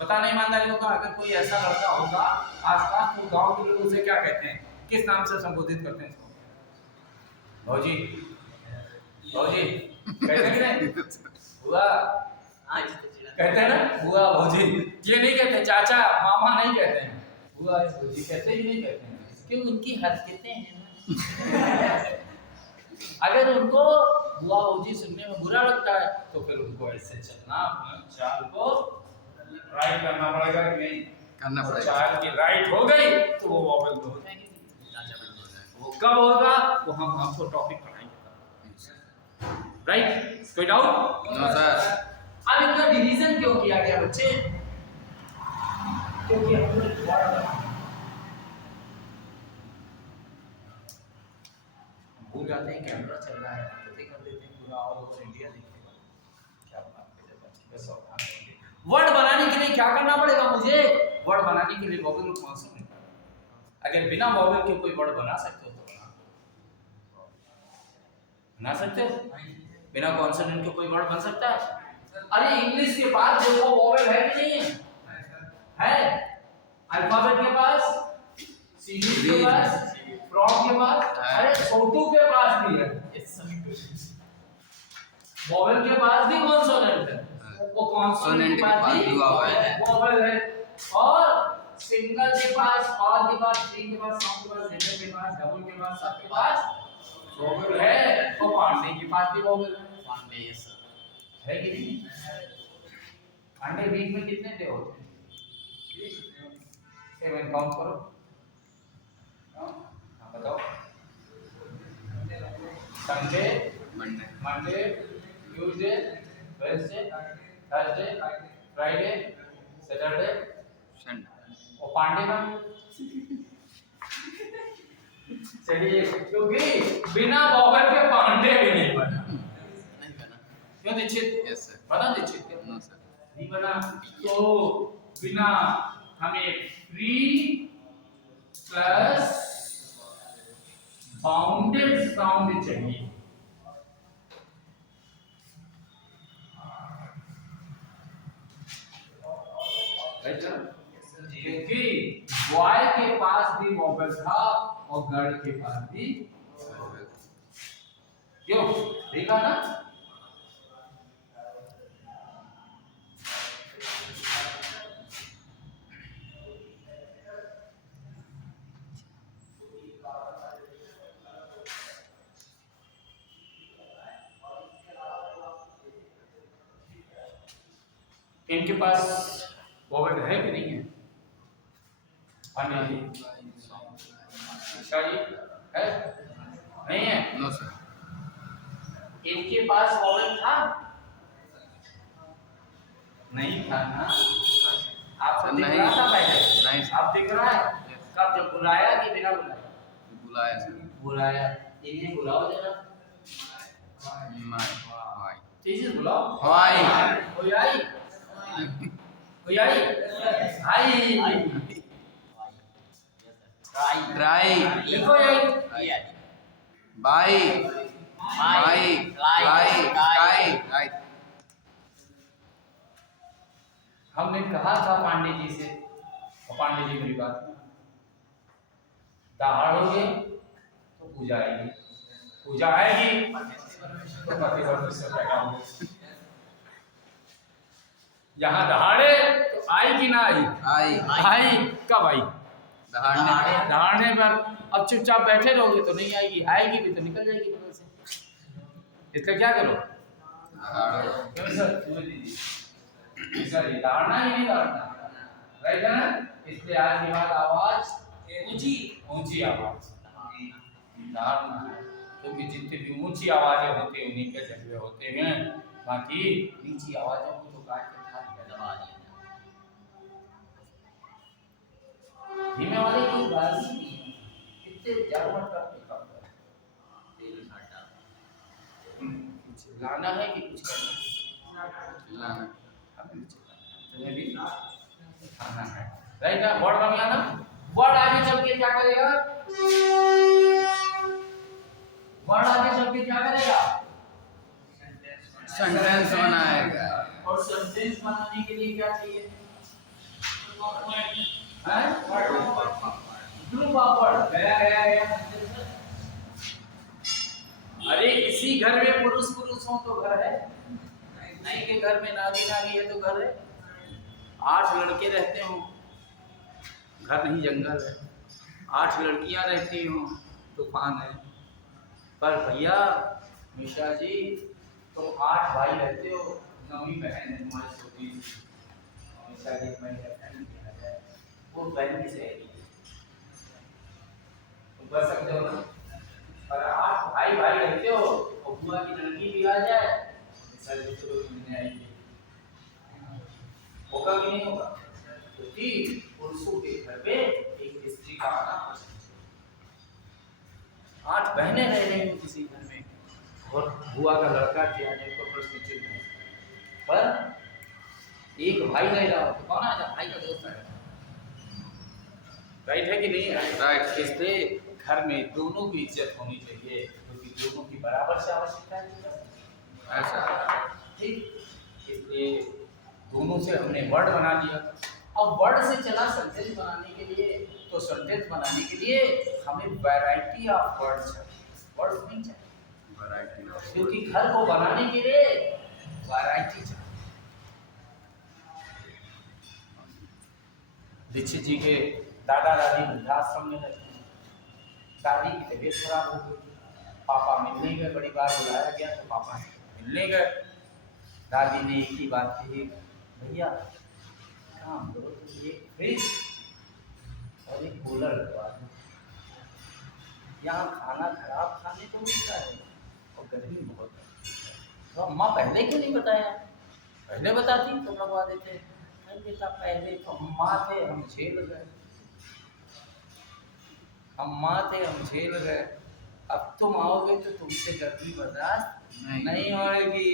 पता नहीं ईमानदारी होगा। अगर कोई ऐसा लड़का होगा आसपास तो गांव के लोग उसे क्या कहते हैं, किस नाम से संबोधित करते हैं इसको? भौजी, भौजी कहते हैं कि नहीं? बुआ कहते हैं ना, बुआ भौजी। ये नहीं कहते, चाचा मामा नहीं कहते हैं, बुआ भौजी कहते ही नहीं कहते हैं, क्यों? उनकी हरकतें हैं ना। अगर उनको बुआ भौजी सुनने में बुरा लगता है तो फिर उनको ऐसे चलना, अपना चाल को राइट करना पड़ेगा कि नहीं करना पड़ेगा। चाल की राइट हो गई तो वो वॉवेल हो जाएगी। वो कब होगा वो हम आपको टॉपिक पढ़ाएंगे, राइट? कोई डाउट? No sir. अब इनका डिवीजन क्यों किया गया बच्चे? क्योंकि हमने भूल जाते हैं कैमरा चल रहा है, गलती कर देते हैं, पूरा ऑल ओवर इंडिया देखेगा। क्या बात है, बस वर्ड बनाने के लिए क्या करना पड़ेगा मुझे? वर्ड बनाने के लिए वॉवेल और कॉन्सोनेंट। अगर बिना वॉवेल के कोई वर्ड बना सकते हो तो बना सकते हो? बिना कॉन्सोनेंट के कोई वर्ड बन सकता है? अरे इंग्लिश के पास देखो वॉवेल है कि नहीं है? है। अल्फाबेट के पास, सीरीज के पास, फ्रॉम के पास, अरे छोटू के पास भी है। वॉवेल के पास भी कॉन्सोनेंट है, वो कॉन्सोनेंट के पास भी वॉवेल है। और सिंगल के पास, ऑल के पास, थ्री के पास, सम के पास, लेटर के पास, डबल के पास, सब के पास वोवेल है, तो पांडे के पास भी वोवेल है। पांडे यस है कि नहीं? पांडे वीक में कितने डे होते हैं? 7 काउंट करो। हाँ बताओ। Sunday, Monday, Monday, Tuesday, Wednesday, Thursday, Friday, Saturday Sunday. और पांडे का चलिए, क्योंकि बिना वोवेल के पांडे भी नहीं बना। नहीं बना क्यों दीक्षित? Yes sir. बना दीक्षित क्या? No sir. नहीं बना। तो बिना हमें फ्री प्लस बाउंडेड साउंड चाहिए। क्योंकि बॉय के पास भी वोवेल था और गर्ल के पास भी, क्यों? देखा ना? इनके पास वोवेल है कि नहीं है? हाँ जी, है? नहीं है? No sir. इनके पास वोवेल था? नहीं था ना? आपको दिख नहीं। रहा था पहले? नहीं। आप दिख रहा है? कब जब बुलाया कि बिना बुलाया? बुलाया सर। बुलाया। इन्हें बुलाओ जरा। वाई। तेजी से बुलाओ। वाई। कोई आई? कोई आई? आई। ट्राई। लिखो आई। बाई। बाई। बाई। काई। राइट। हमने कहा था पांडे जी से, और पांडे जी मेरी बात दहाड़ोगे तो पूजा आएगी, पूजा आएगी तो पतिवर्त से पैदा होंगे। यहाँ दहाड़े तो आएगी ना आई? आई। आई कब आई? दहाड़ने। दहाड़ने पर। अब चुपचाप बैठे रहोगे तो नहीं आएगी, आएगी भी तो निकल जाएगी बगल से। इसका क्या करो? दहाड़ो। क्यों सर? तुम्हें दीजिए सर, ये दहाड़ना ही नहीं दहाड़ना, राइट है ना? इसलिए आज के बाद आवाज ऊंची, ऊंची आवाज दहाड़ना है, क्योंकि जितनी भी ऊंची आवाजें होती हैं उन्हीं के झगड़े होते हैं, बाकी नीची आवाजों को तो काट के खा लिया, दबा दिया। धीमे वाले की बात ही नहीं है, इतने जरमट करके काम कर तेल घाटा। गाना है कि कुछ करना? चिल्लाना। तुम्हें भी खाना है, राइट ना? वर्ड बन गया ना? वर्ड आगे चल के क्या करेगा? वर्ड आगे चल के क्या करेगा? सेंटेंस बनाएगा। और सेंटेंस बनाने के लिए क्या चाहिए? Group of word. गया। अरे इसी घर में पुरुष हो तो घर है, नहीं के घर में नागी है तो घर है। 8 लड़के रहते हो, घर नहीं जंगल है। 8 लड़कियां रहती हो, तूफान है। पर भैया मिश्रा जी, तुम 8 भाई रहते हो, 9वीं बहन है तुम्हारी छोटी सी, मिश्रा जी मैं वो बहन की सहेली है, तुम कर सकते हो ना? पर 8 भाई रहते हो और बुआ की लड़की भी आ जाए, मिश्रा जी तो मिलने आएगी, होगा कि नहीं होगा? क्योंकि पुरुषों के घर पे एक स्त्री का आना, 8 बहनें रह रही हैं किसी घर में, और बुआ का लड़का किया जाए तो प्रश्न चिन्ह है। पर एक भाई रह रहा हो तो कौन आएगा? भाई का दोस्त आएगा, राइट है कि नहीं? राइट। इसलिए घर में दोनों की इज्जत होनी चाहिए, क्योंकि दोनों की बराबर से आवश्यकता है, ऐसा। ठीक? इसलिए दोनों से हमने वर्ड बना दिया। अब वर्ड से चला सेंटेंस बनाने के लिए, तो सेंटेंस बनाने के लिए हमें वैरायटी ऑफ वर्ड्स चाहिए, वर्ड्स नहीं चाहिए, वैरायटी। क्योंकि घर को बनाने के लिए वैरायटी चाहिए। दीक्षित जी के दादा दादी वृद्धाश्रम में रहते हैं। दादी की तबीयत खराब हो गई, पापा मिलने गए, बड़ी बार बुलाया गया तो पापा मिलने गए। दादी ने एक ही बात कही, भैया काम करो तो एक फ्रिज और एक कूलर लगवा दो, यहाँ खाना खराब खाने को मिलता है और गर्मी बहुत है। तो अम्मा पहले क्यों नहीं बताया, पहले बताती तो लगवा देते। नहीं बेटा पहले तो अम्मा थे हम झेल गए, अम्मा थे हम झेल गए, अब तुम आओगे तो तुमसे गर्मी बर्दाश्त नहीं होगी,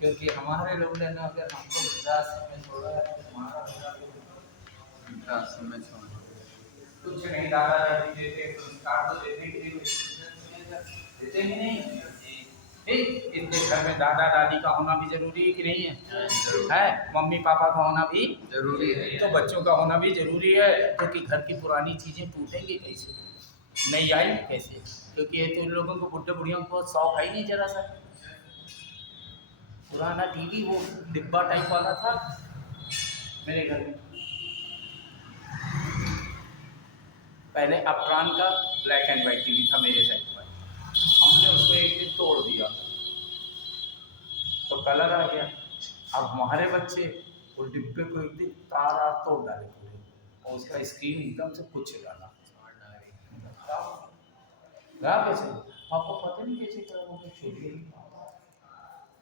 क्योंकि हमारे लोग ने अगर हमको वृद्धाश्रम में छोड़ा है तो तुम्हारा वृद्धाश्रम में छोड़ कुछ नहीं। दादा दादी देते संस्कार तो देते ही देते ही नहीं। इनके घर में दादा दादी का होना भी जरूरी है कि नहीं है? मम्मी पापा का होना भी जरूरी है। तो बच्चों का होना भी जरूरी है, क्योंकि घर की पुरानी चीजें टूटेंगी कैसे, नहीं आएंगी कैसे, क्योंकि ये तो इन लोगों को बुढ़े बुढ़ियों को शौक है ही नहीं जरा सा। पुराना टीवी वो डिब्बा टाइप वाला था मेरे घर में, पहले अपरान का ब्लैक एंड वाइट टीवी था मेरे साइड पर, हमने उसको एक दिन तोड़ दिया तो कलर आ गया। अब हमारे बच्चे वो डिब्बे को एक दिन तार तोड़ डाले पूरे, और उसका स्क्रीन एकदम से कुछ डाला कैसे, आपको पता नहीं कैसे क्या वो छोटी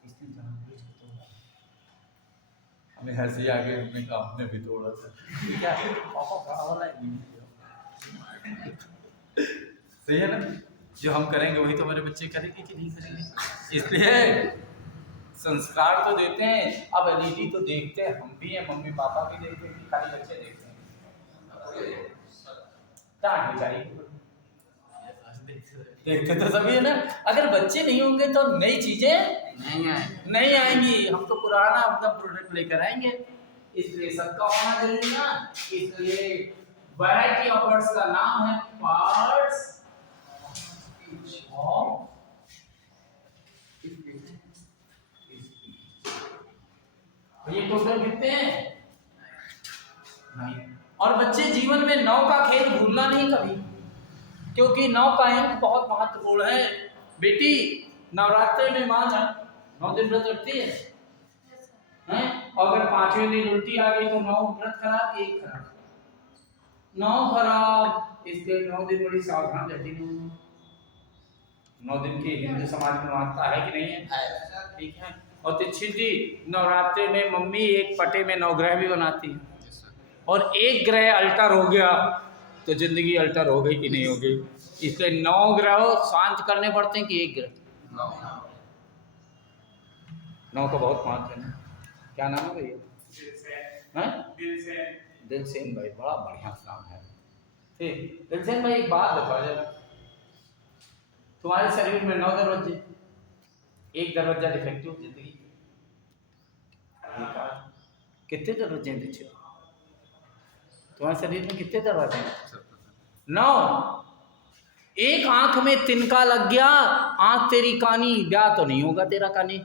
इसने जानबूझ के तोड़ा। हमें हंसी आ गई, हमने कहा हमने भी तोड़ा था क्या पापा बड़ा वाला है। सही है ना, जो हम करेंगे वही तो हमारे बच्चे करेंगे कि नहीं करेंगे। इसलिए संस्कार तो देते हैं। अब एलईडी तो देखते हैं, हम भी हैं, मम्मी पापा भी देखते हैं, खाली बच्चे देखते हैं। डांट भी चाहिए, देखते तो सभी है ना। अगर बच्चे नहीं होंगे तो नई चीजें नहीं आएंगी, हम तो पुराना अपना प्रोडक्ट लेकर आएंगे। इसलिए सबका होना जरूरी ना, इसलिए वैरायटी ऑफ वर्ड्स का नाम है पार्ट्स ऑफ स्पीच। ये टोटल कितने हैं? नहीं। और बच्चे जीवन में 9 का खेल भूलना नहीं कभी, क्योंकि 9 का अंक बहुत महत्वपूर्ण है। बेटी नवरात्रि में मां 9 दिन व्रत रखती है, हैं? और अगर 5वें दिन उल्टी आ गई तो 9 व्रत खराब, 1 खराब, 9 खराब। इसलिए 9 दिन बड़ी सावधान रहती है। 9 दिन की हिंदू समाज में मानता है कि नहीं है? ठीक है। और दीक्षित जी नवरात्रि में मम्मी एक पटे में 9 ग्रह भी बनाती है, और एक ग्रह अल्टर हो गया तो जिंदगी अल्टर हो गई कि नहीं हो गई। इसलिए 9 ग्रह शांत करने पड़ते हैं कि एक ग्रह? 9 का बहुत महत्व है। क्या नाम है भैया? दिलसेन भाई, बड़ा बढ़िया नाम है। ठीक, दिलसेन भाई एक बात बता जरा, तुम्हारे शरीर में 9 दरवाजे, एक दरवाजा डिफेक्टिव जिंदगी, कितने दरवाजे हैं दीक्षित? तुम्हारे शरीर में कितने दरवाजे हैं? 9। एक आंख में तिनका लग गया, आंख तेरी कानी, ब्याह तो नहीं होगा तेरा कानी।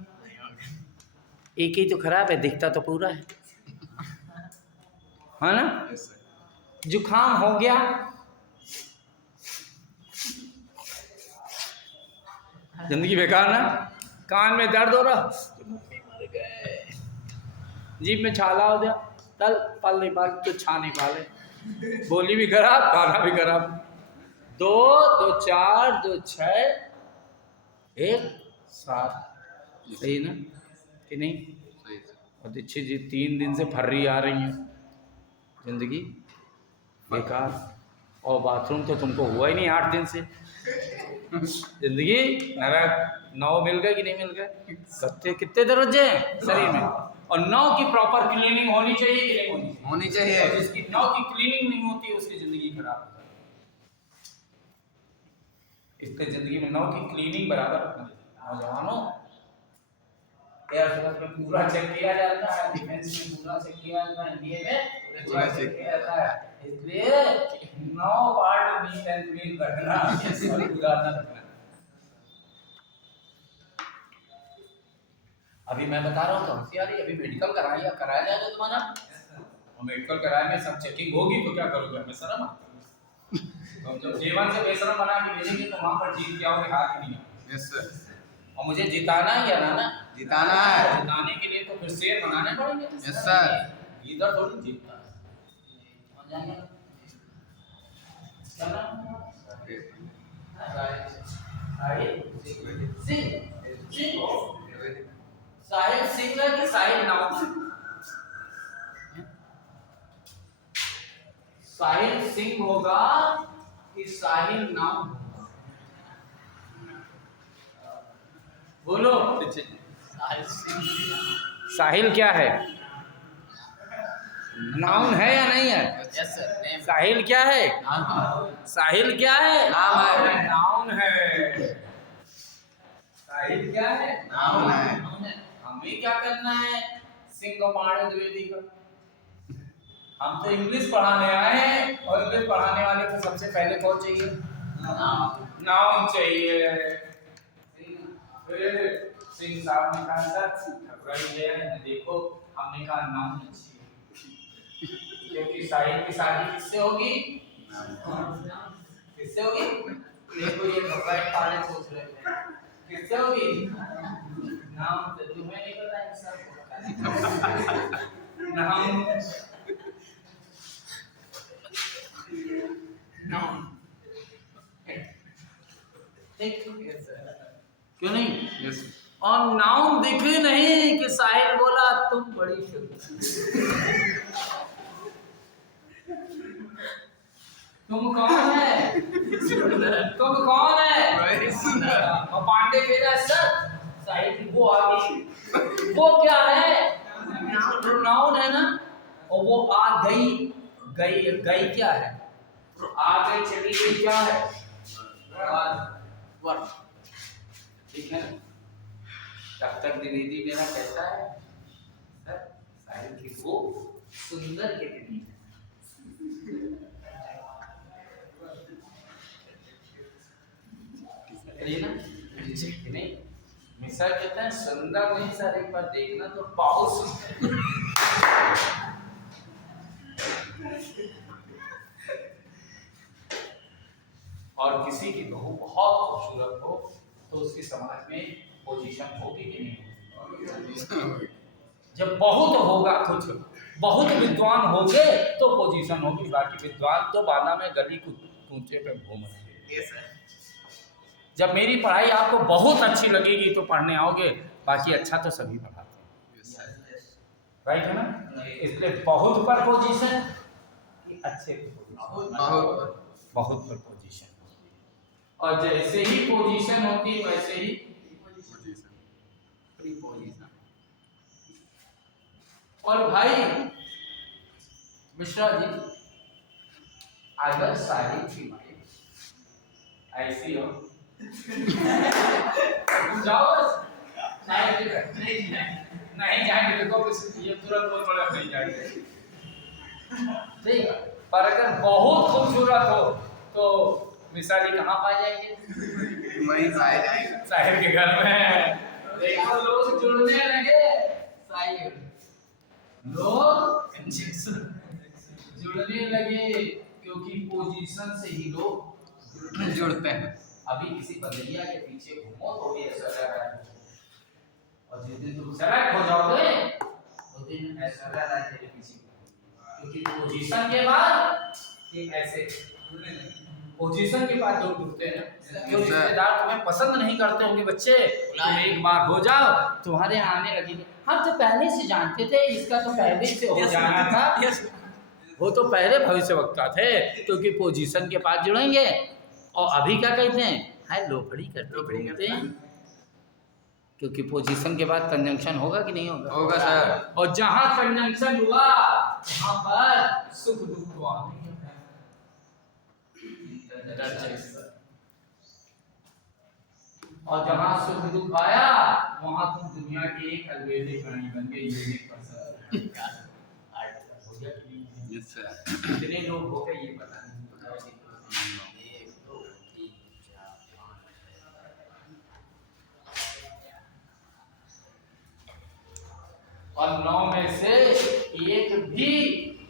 एक ही तो खराब है, दिखता तो पूरा है ना। जुखाम हो गया, जिंदगी बेकार ना। कान में दर्द हो रहा, जीभ में छाला हो गया, तल पल नहीं पाले तो छा नहीं पाले, बोली भी खराब, खाना भी खराब। 2 2 4 2 6 1 7, सही ना कि नहीं? और दीक्षित जी 3 दिन से फर्री आ रही हैं, जिंदगी बेकार। और बाथरूम तो तुमको हुआ ही नहीं 8 दिन से, जिंदगी नरक। 9 मिल गए कि नहीं मिल गए? कितने दरवाजे हैं शरीर में? और 9 की प्रॉपर क्लीनिंग होनी चाहिए कि नहीं होनी चाहिए? और जिसकी 9 की क्लीनिंग नहीं होती उसकी जिंदगी खराब है। इसलिए जिंदगी में 9 की क्लीनिंग बराबर रखना चाहिए। नौजवानों, एयरफोर्स में पूरा चेक किया जाता है, डिफेंस में पूरा चेक किया जाता है, एनडीए में पूरा चेक किया जाता है। इसलिए 9 पार्ट नीट एंड क्लीन रखना, सॉरी गुजारना रखना। अभी मैं बता रहा हूँ तो होशियारी, अभी मेडिकल कराया जाएगा तुम्हारा, और मेडिकल कराए में सब चेकिंग होगी तो क्या करोगे, हमें शर्म आता है। तो जब जीवन से बेशरम बना के भेजेंगे तो वहाँ पर जीत के आओगे, हार के नहीं आओगे। Yes sir. और मुझे जिताना ही है ना, जिताना है। जिताने के लिए तो फिर शेर बनाने पड़ेंगे। Yes sir. इधर थोड़ी जीतता है। समझ आएंगे? क्या नाम है? साहिल सिंह है कि साहिल नाम? साहिल सिंह होगा कि साहिल नाम होगा? बोलो। साहिल सिंह। साहिल क्या है? नाउन है या नहीं है? Yes sir. नेम। साहिल क्या है? नाम है। साहिल क्या है? नाम है। नाउन है। साहिल क्या है? नाउन है। हमें क्या करना है सिंह और पांडे द्विवेदी का? हम तो इंग्लिश पढ़ाने आए हैं, और इंग्लिश पढ़ाने वाले को सबसे पहले कौन चाहिए? नाउन चाहिए। सिंह साहब ने कहा सर देखो, हमने कहा नाउन अच्छी है, क्योंकि साहिल की शादी किससे होगी? किससे होगी? देखो ये भगवान पाले सोच रहे थे किससे होगी? नाम तो तुम्हें नहीं पता है, सर को पता है। नाम नाम क्यों नहीं? यस। और नाउन दिखे नहीं कि साहिल बोला तुम बड़ी शुद्ध। तुम कौन है? तुम कौन है? और पांडे कह रहा सर साहिल वो आ गई। वो क्या है? नाउन है ना। और वो आ गई, गई गई क्या है? आ गई चली गई क्या है? वर्ब। ठीक है। तब तक द्विवेदी मेरा कहता है सर साहिल की वो सुंदर कितनी है। ना नहीं मिसाल कहते हैं सुंदर नहीं सर, एक बार देखना तो बहुत सुंदर। और किसी की बहू बहुत खूबसूरत हो तो उसकी समाज में पोजीशन होगी कि नहीं होगी? जब बहुत होगा, कुछ बहुत विद्वान होंगे तो पोजीशन होगी, बाकी विद्वान तो बाना में गली कूचे पे घूम रहे हैं। जब मेरी पढ़ाई आपको बहुत अच्छी लगेगी तो पढ़ने आओगे, बाकी अच्छा तो सभी पढ़ाते हैं, राइट है ना? इसलिए बहुत पर पोजीशन, अच्छे बहुत पर पोजीशन, और जैसे ही पोजीशन होती है वैसे ही प्रीपोजीशन। और भाई मिश्रा जी, अगर साहिल की वाइफ ऐसी हो जाओ बस, नहीं जाएंगे, देखो ये तुरंत बोल पड़ा नहीं जाएंगे, ठीक। पर अगर बहुत खूबसूरत हो तो मिश्रा जी कहाँ पाए जाएंगे? वहीं पाए जाएंगे, साहिल के घर में। देखो लोग जुड़ने लगे, साहिल लोग जुड़ने लगे, क्योंकि पोजीशन से ही लोग जुड़ते हैं। अभी किसी बदलिया के पीछे घूमो तो भी ऐसा लग रहा है, और जिस दिन तुम सेलेक्ट हो जाओगे उस दिन ऐसा लग रहा है तेरे पीछे, क्योंकि पोजीशन के बाद एक ऐसे पोजीशन के बाद लोग जुड़ते हैं। जो रिश्तेदार तुम्हें पसंद नहीं करते होंगे बच्चे, तुम एक बार हो जाओ तुम्हारे आने लगेंगे, हम तो पहले से जानते थे इसका तो पहले से हो जाना था। वो तो पहले भविष्यवक्ता थे, क्योंकि पोजीशन के पास जुड़ेंगे। और अभी क्या कहते हैं, हाय लोफड़ी करते हैं, क्योंकि पोजीशन के बाद कंजंक्शन होगा कि नहीं होगा? होगा सर। और जहां कंजंक्शन हुआ वहां पर सुख दुख हुआ, और जहां सुख दुख आया वहां तुम दुनिया की एक अलवेले प्राणी बन गए, यूनिक पर्सन हो गया कि नहीं? Yes sir. कितने लोग हो गए ये पता नहीं। और 9 में से एक भी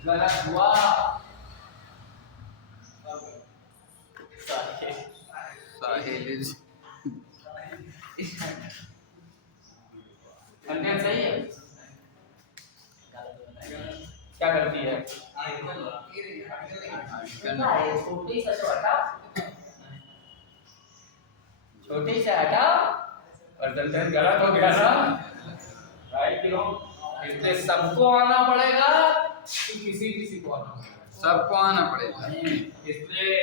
गलत हुआ। साहिल कंटेंट सही है। क्या करती है? छोटी सा तो हटाओ, छोटी से हटाओ और कंटेंट गलत हो गया ना, राइट क्यों? इसलिए सबको आना पड़ेगा कि किसी को आना पड़ेगा? सबको आना पड़ेगा। इसलिए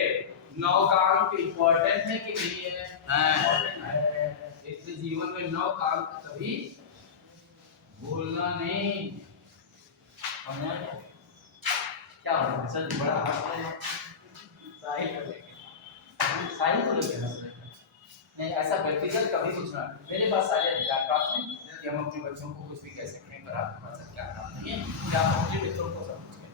9 काम इम्पोर्टेंट है कि नहीं है? हाँ। इसलिए जीवन में 9 काम कभी भूलना नहीं। क्या हो रहा है सर? बड़ा हंस रहे हैं। साहिल को लेकर हंस रहे हैं। नहीं, ऐसा व्यक्तिगत कभी पूछना। मेरे पास सारे अधिकार प्राप्त हैं कि हम अपने बच्चों को कुछ भी कह सकते हैं, पर आपके पास क्या प्राप्त नहीं है कि आप अपने बच्चों को सब कुछ कहें।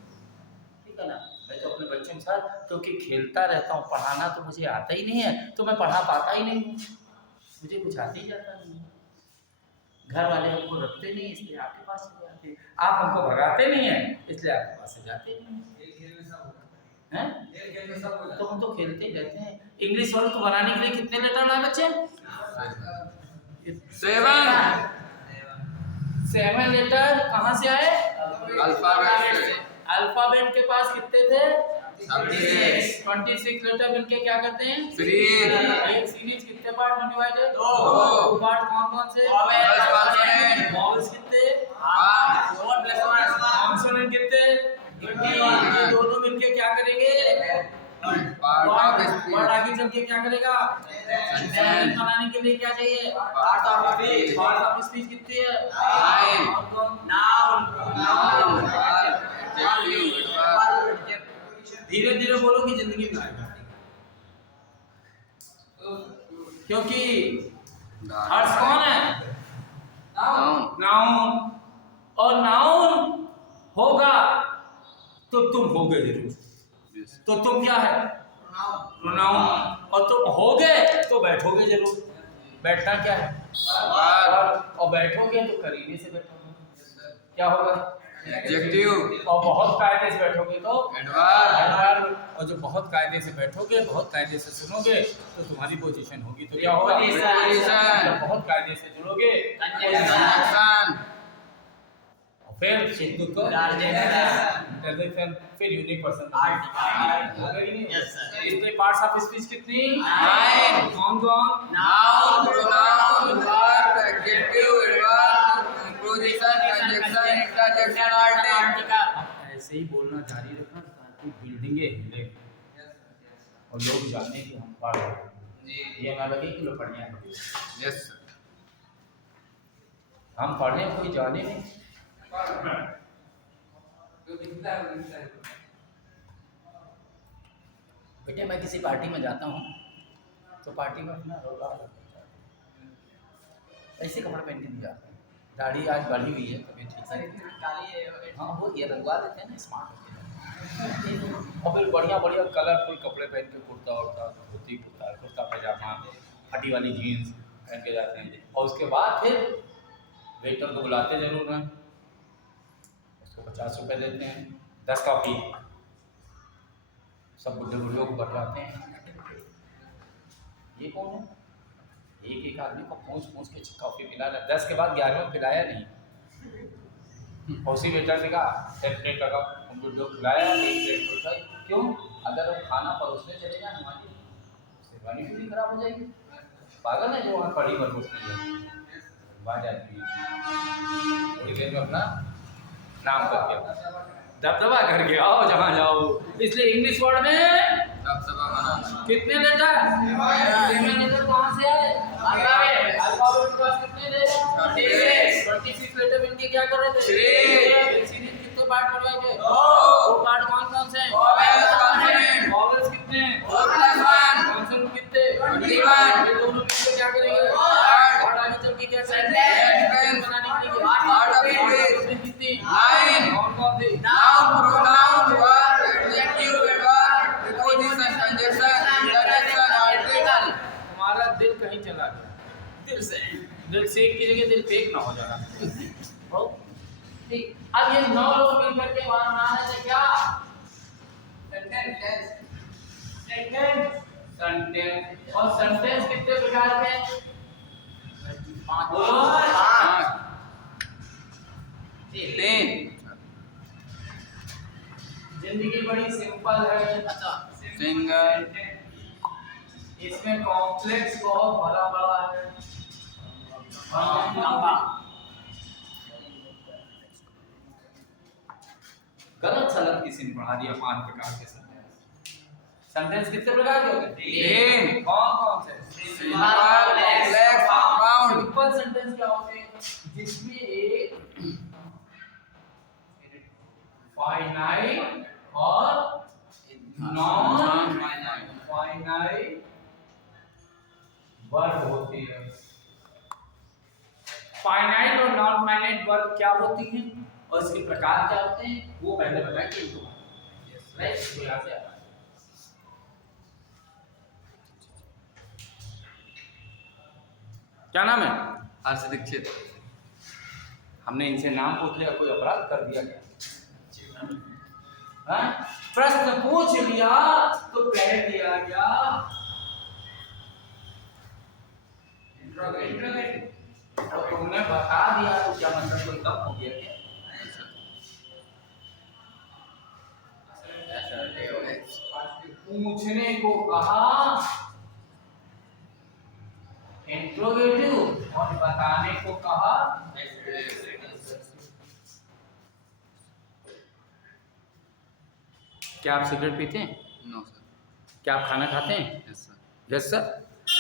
ठीक है ना? मैं तो अपने बच्चों के साथ क्योंकि खेलता रहता हूँ, पढ़ाना तो मुझे आता ही नहीं है, तो मैं पढ़ा पाता ही नहीं हूँ, मुझे कुछ आता ही जाता नहीं है। घर वाले हमको रखते नहीं, इसलिए आपके पास से जाते हैं। आप हमको भगाते नहीं हैं, इसलिए आपके पास से जाते नहीं हैं। तो हम तो खेलते ही रहते हैं। इंग्लिश वर्ड को बनाने के लिए कितने लेटर लाए बच्चे? 7 लेटर। कहाँ से आए? अल्फाबेट से। अल्फाबेट के पास कितने थे? 26 लेटर मिलके क्या करते हैं? सीरीज। एक सीरीज कितने पार्ट में डिवाइडेड? 2 पार्ट कौन से? वॉवेल्स कितने? 5 कॉन्सोनेंट कितने? ये दोनों मिलके क्या करेंगे? वर्ड आगे चल के क्या करेगा? सेंटेंस बनाने के लिए क्या चाहिए? पार्ट ऑफ स्पीच कितनी है? नाउन। धीरे धीरे बोलो कि जिंदगी में आएगा, क्योंकि हर्ष कौन है? नाउन। और नाउन होगा तो तुम होगे जरूर। तो तुम क्या है? प्रोनाउन। और तुम होगे तो बैठोगे जरूर। बैठना क्या है? और बैठोगे तो करीने से बैठोगे, क्या होगा? एडजेक्टिव। और बहुत कायदे से बैठोगे तो एडवर्ब। और जो बहुत कायदे से बैठोगे, बहुत कायदे से सुनोगे तो तुम्हारी पोजीशन होगी, तो क्या होगा? पोजीशन। बहुत कायदे से जुड़ोगे कंजंक्शन। फिर सिद्धू को इंटरजेक्शन, फिर यूनिक पर्सन आर्टिकल। इसलिए पार्ट्स ऑफ स्पीच कितनी? 9। कौन? Noun, pronoun, verb, adjective, adverb, preposition, conjunction, interjection, article. ऐसे ही बोलना जारी रखना ताकि बिल्डिंगें हिले और लोग जाने कि हम पढ़ रहे हैं। ये ना लगे कि लोग पढ़िया हैं। Yes sir. हम पढ़े कोई जाने नहीं। बेटे मैं किसी पार्टी में जाता हूँ तो पार्टी में अपना रोला ऐसे कपड़े पहन के नहीं जाते हैं। दाढ़ी आज बढ़ी हुई है, कभी ठीक है। हाँ वो ये रंगवा देते हैं ना, स्मार्ट होते हैं। और फिर बढ़िया बढ़िया कलरफुल कपड़े पहन के कुर्ता उड़ता, धोती कुर्ता, कुर्ता पैजामा, फटी वाली जीन्स पहन के जाते हैं। और उसके बाद फिर वेटर को बुलाते जरूर हैं, उसको 50 रुपये देते हैं, 10 कॉफी सब बुढ़े बुढ़ियों को बटवाते हैं। ये कौन है? एक एक आदमी को पूछ पूछ के कॉफी पिलाना, 10 के बाद 11वें पिलाया नहीं। और उसी वेटर ने कहा एक प्लेट लगा, उन बुढ़ियों को खिलाया, एक प्लेट उठाई। क्यों? अगर हम खाना परोसने चले जाए हमारी शेरवानी पूरी खराब हो जाएगी। पागल है जो वहाँ कड़ी परोसने जाए, बाज आती है थोड़ी देर में अपना नाम करके दबदबा करके आओ जहाँ जाओ। इसलिए इंग्लिश वर्ड में कितने लेटर? 7 लेटर कहाँ से आए? अल्फाबेट के पास कितने लेटर? 26 लेटर मिलके क्या कर रहे थे? सीरीज कितने पार्ट बनवाए थे? 2 पार्ट कौन से हैं? वॉवेल्स कितने? कॉन्सोनेंट कितने? ये दोनों मिलके क्या करेंगे? और आगे चल के क्या सेंटेंस बनाने के लिए कितनी? 9। कौन सी? Noun, pronoun, verb, adjective, adverb, preposition, conjunction, interjection, article. तुम्हारा दिल कहीं चला गया, दिल से की जगह दिल फेक ना हो जाएगा। ठीक, अब ये 9 लोग मिलकर के वहां बना रहे थे क्या? Sentence sentence. और सेंटेंस कितने प्रकार के? 5। बोलो। 3 जिंदगी बड़ी सिंपल है। अच्छा, सिंगल इसमें कॉम्प्लेक्स बहुत बड़ा बड़ा है। लंबा। गलत सलत किसी ने पढ़ा दिया 5 प्रकार के सेंटेंस। सेंटेंस कितने प्रकार के होते हैं? 3 कौन कौन से? Simple complex compound simple sentence क्या होते हैं? जिसमें एक फाइनाइट और नॉन फाइनाइट वर्ड होती है। फाइनाइट और नॉन फाइनाइट वर्ड क्या होती हैं और इसके प्रकार क्या होते हैं वो पहले बताएंगे इनको। राइट, तो यहाँ से आता है। क्या नाम है? हर्ष दीक्षित। हमने इनसे नाम पूछ लिया, कोई अपराध कर दिया क्या? हाँ? प्रश्न पूछ लिया तो कह दिया क्या? और तुमने बता दिया तो क्या मतलब कोई कम हो गया क्या? पूछने को कहा इंट्रोगेटिव और बताने को कहा। क्या आप सिगरेट पीते हैं? No sir. क्या आप खाना खाते हैं? Yes sir. Yes sir.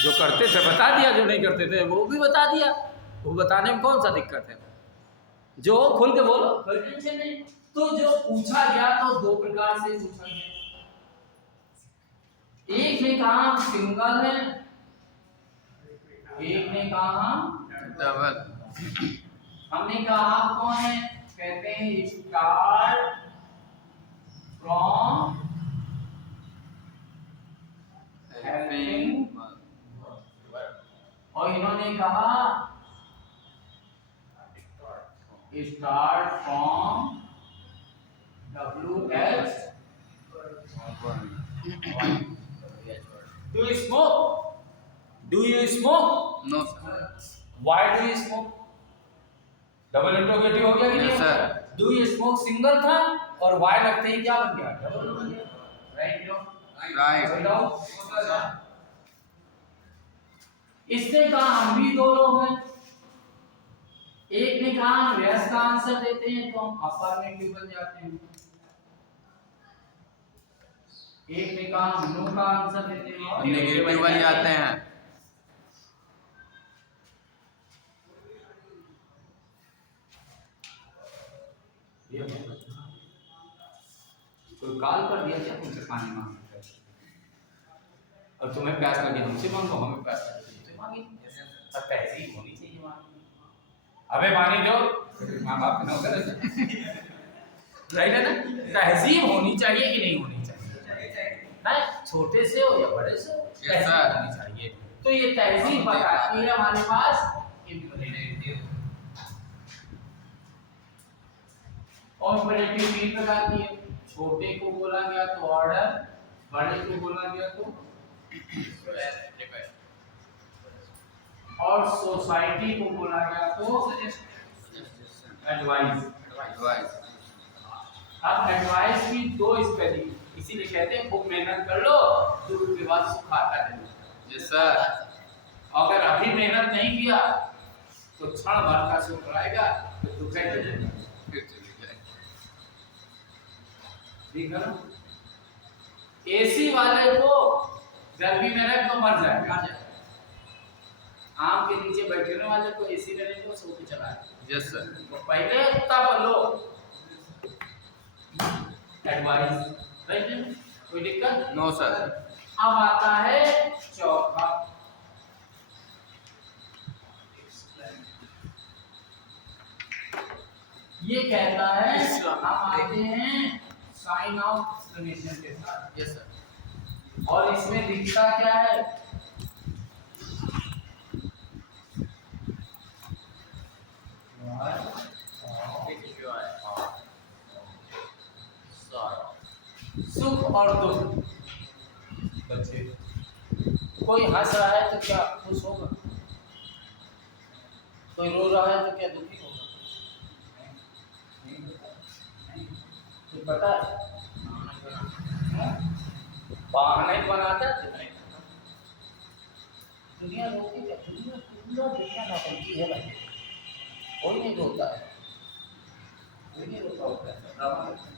जो करते थे बता दिया, जो नहीं करते थे वो भी बता दिया। वो बताने में कौन सा दिक्कत है? जो खुल के बोलो, कोई टेंशन नहीं। तो जो पूछा गया तो 2 प्रकार से पूछा गया। एक ने कहा सिंगल है, एक ने कहा डबल। हमने कहा आप कौन है? कहते हैं स्टार्ट फ्रॉम हेल्पिंग। और इन्होंने कहा start from WH। Do you smoke? Do you smoke? No sir. Why do you smoke? Double interrogative हो गया कि नहीं? Yes, sir. Do you smoke single था और why लगते ही क्या बन गया? डबल बन गया। Right no? राइट। इसने कहा हम भी 2 लोग हैं। एक ने कहा हम यस का आंसर देते हैं तो हम अफर्मेटिव बन जाते हैं। एक ने कहा हम नो का आंसर देते हैं और नेगेटिव बन जाते हैं। कोई कॉल कर दिया क्या तुमसे पानी मांगने? और तुम्हें प्यास लगी हमसे मांगो, हमें प्यास लगी तुमसे मांगी। अब तहजीब होनी चाहिए मांगने। अबे पानी दो, माँ बाप ना होकर राइट है ना? तहजीब होनी चाहिए कि नहीं होनी चाहिए? ना छोटे से हो या बड़े से हो, तहजीब होनी चाहिए। तो ये तहजीब बताती है हमारे पास इंपरेटिव। और इंपरेटिव 3 प्रकार की है। छोटे को बोला गया तो ऑर्डर, बड़े को बोला गया तो और सोसाइटी को बोला गया तो एडवाइस। अब एडवाइस की 2 स्पेलिंग, इसीलिए कहते हैं खूब मेहनत कर लो, दुख के बाद सुख आता है। Yes sir. अगर अभी मेहनत नहीं किया तो क्षण भर का सुख आएगा तो दुख है। ठीक है ना? एसी वाले को गर्मी में रख तो मर जाएगा। आम के नीचे बैठने वाले को एसी में रख तो सो के चला है। Yes sir. तो पहले उत्ता पर लो एडवाइस। राइट है? कोई दिक्कत? No sir. अब आता है चौथा। ये कहता है हम आते हैं साइन ऑफ एक्सप्लेनेशन के साथ। Yes sir. और इसमें दिखता क्या है? और दुख। बच्चे कोई हंस रहा है तो क्या खुश होगा, कोई रो रहा है तो क्या दुखी होगा? तो पता है बहाने बनाता है नहीं। दुनिया रोती है, दुनिया नौटंकी है भाई, कोई नहीं रोता है, कोई नहीं रोता होता है, ड्रामा करता है।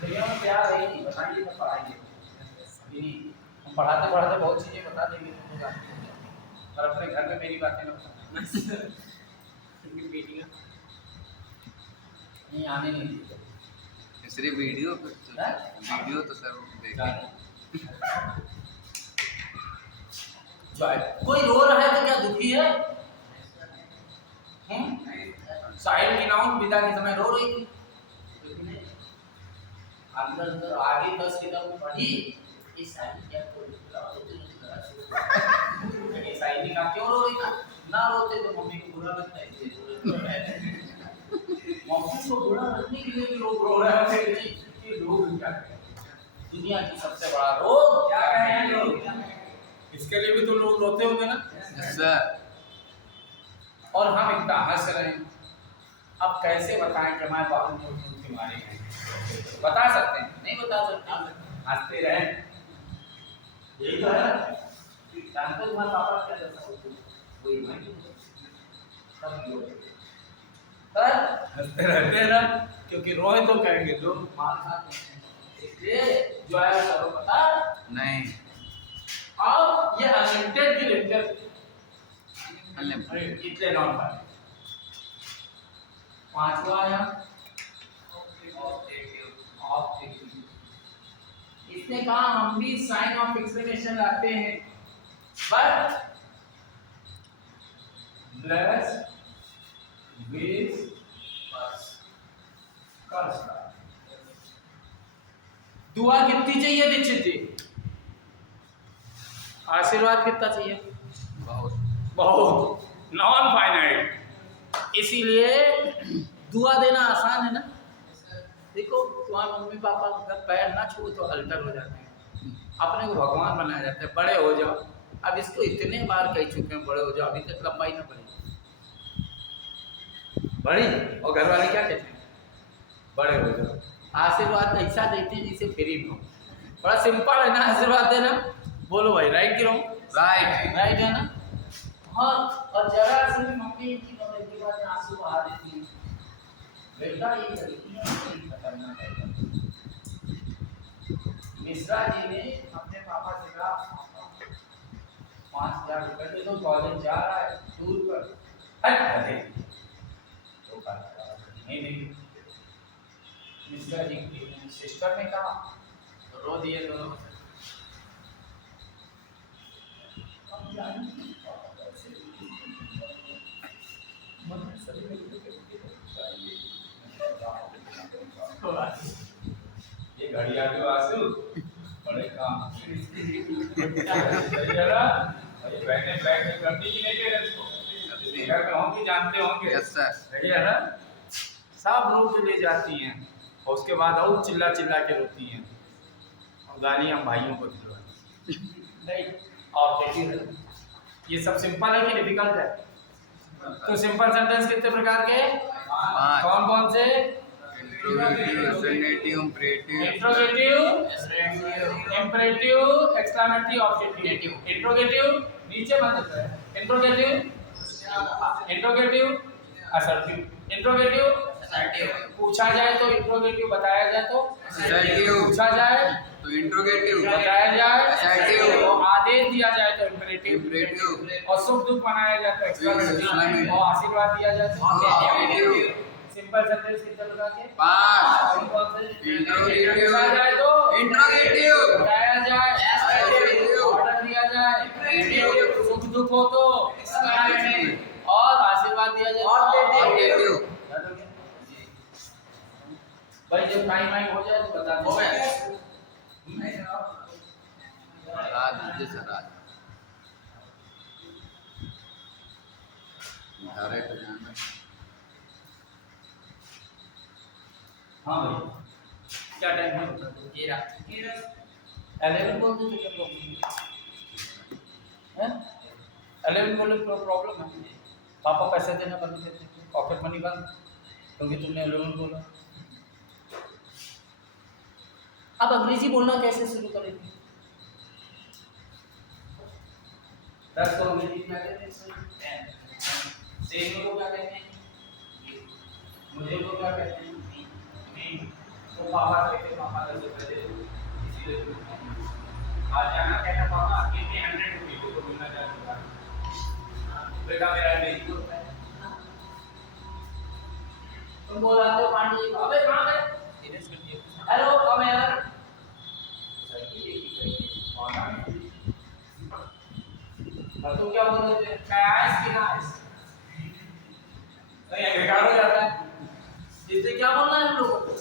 दुनिया में प्यार है ही नहीं, बताइए तो पढ़ाइए अभी नहीं। हम पढ़ाते पढ़ाते बहुत चीज़ें बता देंगे तुमको जानते हो, और अपने घर में मेरी बातें न बताना। बेटियाँ नहीं आने नहीं देते। सिर्फ वीडियो वीडियो तो सर देखें। कोई रो रहा है तो क्या दुखी है? साहिल की नाम विदा के समय रो रही थी, अंदर अंदर आगे 10 कदम बढ़ी, इस साहिल क्या साहिल का क्यों रो रही था? ना रोते तो मम्मी को बुरा लगता है, मम्मी को बुरा लगने के लिए भी लोग रो रहे हैं कि लोग क्या करें। दुनिया की सबसे बड़ा रोग क्या है लोग, इसके लिए भी तो लोग रोते होंगे ना सर। और और हम इतना हंस रहे हैं। अब कैसे बताएं कि हमारे बाबू के मारे हैं? बता सकते हैं? नहीं बता सकते, हंसते रहे। यही तो है, जानते हो तुम्हारे पापा क्या करता है? कोई नहीं, सब लोग हंसते रहते हैं ना, क्योंकि रोए तो कहेंगे लोग मार खाते हैं, इसलिए जो है करो पता नहीं। अब ये अनलिमिटेड की लिमिटेड अनलिमिटेड कितने नॉन पाए? पांचवा आया इसने कहा हम भी साइन ऑफ एक्सप्लेनेशन लाते हैं, बट ब्लेस विद कर्स। दुआ कितनी चाहिए दीक्षित जी? आशीर्वाद कितना चाहिए? बहुत बहुत, नॉन फाइनाइट। इसीलिए दुआ देना आसान है ना। देखो तुम्हारे मम्मी पापा अगर पैर ना छू तो अल्टर हो जाते हैं, अपने को भगवान बनाया जाता है, बड़े हो जाओ। अब इसको इतने बार कह चुके हैं बड़े हो जाओ, अभी तक लंबाई ना बढ़ी बड़ी, और घर वाले क्या कहते हैं? बड़े हो जाओ। आशीर्वाद ऐसा देते हैं जिसे फ्री में हो। बड़ा सिंपल है ना आशीर्वाद देना। बोलो भाई, राइट की रॉन्ग? राइट। राइट है ना। हाँ, और जरा से भी मम्मी की नजर के बाद आंसू बहा देती है, बेटा ये लड़कियां बड़ी खतरनाक है। मिश्रा जी ने अपने पापा से कहा 5,000 रुपए दे दो, कॉलेज जा रहा है दूर पर, हट करे तो नहीं नहीं। मिश्रा जी की सिस्टर ने कहा तो रो दिए दोनों। ये घड़िया के आंसू बड़े काम बहने बैग में करती कि नहीं पेरेंट्स को? घर में होंगी, जानते होंगे। Yes sir. सही है ना। सब रो के ले जाती हैं और उसके बाद और चिल्ला चिल्ला के रोती हैं और गाली हम भाइयों को दिलवाती नहीं। और ये सब सिंपल है कि डिफिकल्ट है? तो सिंपल सेंटेंस कितने प्रकार के? कौन कौन से? Interrogative, affirmative, imperative. Interrogative, imperative, exclamatory, objective. Interrogative नीचे मत होता है। Interrogative, interrogative, assertive. इंट्रोगेटिव पूछा जाए तो इंट्रोगेटिव, बताया जाए तो असर्टिव, पूछा जाए तो इंट्रोगेटिव, बताया जाए असर्टिव, तो आदेश दिया जाए तो इम्परेटिव, इम्परेटिव, और सुख दुख मनाया जाए तो एक्सक्लेमेटरी, और आशीर्वाद दिया जाए तो ऑब्जेक्टिव। सिंपल सेंटेंस कितने प्रकार के? 5। इंट्रोगेटिव, पूछा जाए तो इंट्रोगेटिव, बताया जाए, असर्टिव, ऑर्डर दिया जाए, इम्परेटिव, सुख दुख हो तो, और आशीर्वाद दिया जाए ऑब्जेक्टिव। भाई जब टाइम हो जाए तो बता दो। राज दीजिए सर, राज डायरेक्ट जाना। हाँ भाई क्या टाइम है? केरा 11 बोल दो तो क्या प्रॉब्लम है? 11 बोले तो प्रॉब्लम है। पापा पैसे देना बंद कर देते, पॉकेट मनी बंद, क्योंकि तुमने 11 बोला। अब अंग्रेजी बोलना कैसे शुरू करेंगे? 10 को अंग्रेजी क्या कहते हैं? 10 को क्या कहते हैं? मुझे को क्या कहते हैं? तो पापा कहते पापा कैसे पहले इसीलिए आज जाना कहना पापा कितने 100 रुपये को मिलना चाहता बेटा मेरा नहीं होता है। तुम बोल रहे हो पांडे जी अबे कहां गए? हेलो कम यार तुम क्या बोल रहे थे? कैश की नाइस तो ये बेकार हो जाता है। इससे क्या बोलना है हम लोगों को?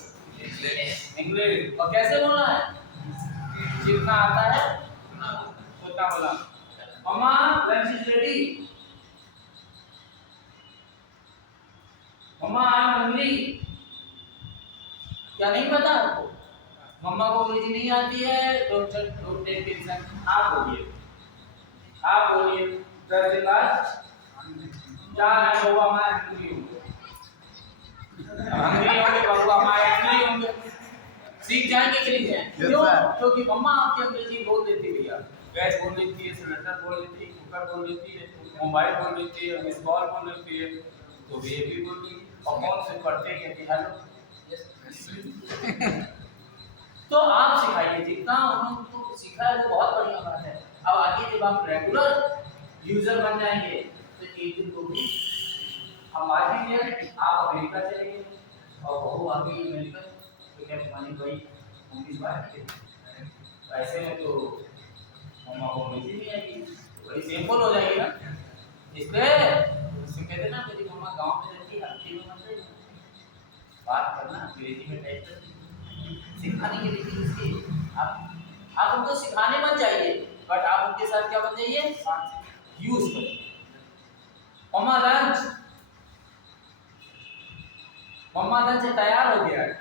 इंग्लिश। और कैसे बोलना है? जितना आता है उतना बोला। Mama lunch is ready. Mama I am hungry. क्या नहीं पता आपको? मम्मा को अंग्रेजी नहीं आती है, डोंट टेक टेंशन। आप बोलिए 10 दिन बाद क्या है बउआ मैं हंग्री हूँ। हंग्री होंगे बउआ मैं हंग्री होंगे। सीख जाएंगे कि नहीं जाएंगे? क्यों? क्योंकि मम्मा आपकी अंग्रेजी बोल देती है भैया। गैस बोल लेती है, सिलेंडर बोल लेती है, कुकर बोल लेती है, मोबाइल बोल लेती है, मिस कॉल बोल लेती है, तो ये भी बोल रही है। और कौन से पढ़ते कहते हेलो। तो आप सिखाइए, जितना उन्होंने तो सीखा है वो बहुत बढ़िया बात है। अब आगे जब आप रेगुलर यूजर बन जाएंगे तो एक दिन को भी हम आ जाएंगे। आप अमेरिका चले गए और बहू आ गई अमेरिका, तो क्या तुम्हारी भाई उनकी बात है? ऐसे में तो मम्मा को अंग्रेजी नहीं आएगी, तो बड़ी सिंपल हो जाएगी ना। इसलिए कहते ना मेरी मम्मा गांव में रहती है, हल्की में मत रही, बात करना अंग्रेजी में टाइप कर सिखाने के लिए इसकी आप उनको सिखाने मत जाइए, बट आप उनके साथ क्या बन जाइए? यूज करें। मम्मा लंच तैयार हो गया है।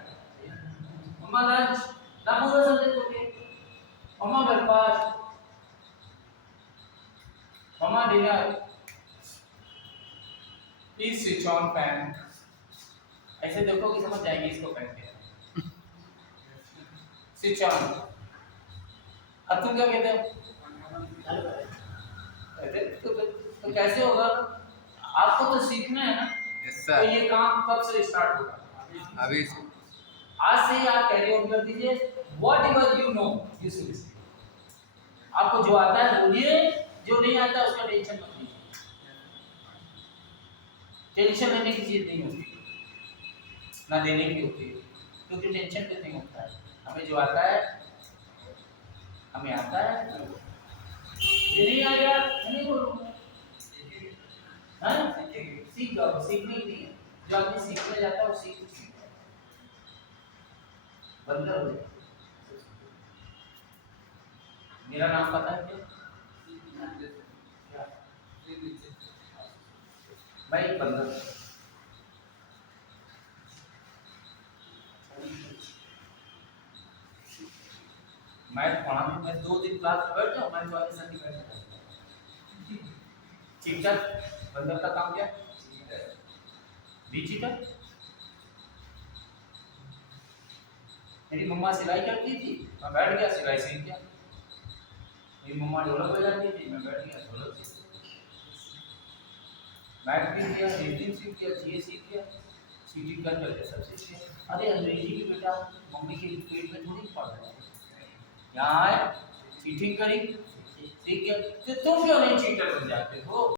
मम्मा लंच ना पूरा सब्जेक्ट हो गया। Mama breakfast, mama dinner. Please switch on fan. ऐसे देखो कि समझ जाएंगे इसको फैन के। Switch on. अब तुम क्या कहते हो? तो कैसे होगा? आपको तो सीखना है ना। यस तो सर ये काम कब से स्टार्ट होगा? अभी से आज से ही आप कैरी ऑन कर दीजिए। What ever you know you should speak. आपको जो आता है बोलिए, जो नहीं आता उसका टेंशन मत लीजिए। टेंशन लेने की चीज नहीं होती, ना देने की होती है, क्योंकि टेंशन पे नहीं होता है। हमें जो आता है हमें आता है। ये नहीं आ गया नहीं बोलूँगा, हाँ सीख जाओ। सीखने की नहीं है, जो आदमी सीखने जाता है वो सीखता है। बंदर हो जाए। मेरा नाम पता है क्या? मैं एक बंदर। मैं पढ़ाने में 2 दिन क्लास में बैठ जाऊँ, मैं तुम्हारे साथ ही बैठ जाऊँ। चीटर बंदर का काम क्या? Be cheater. मेरी मम्मा सिलाई करती थी, मैं बैठ गया सिलाई सीख गया। मेरी मम्मा ढोलक बजाती थी, मैं बैठ गया ढोलक सीख गया। मैथ भी किया, रीजनिंग सीख गया, जीए सीख गया, सीटी कर करके सब सीख गया। अरे अंग्रेजी भी बेटा मम्मी के पेट में थोड़ी पढ़ रहा है, यहाँ आए चीटिंग करी सीख गया। तो तुम क्यों नहीं चीटर बन जाते हो?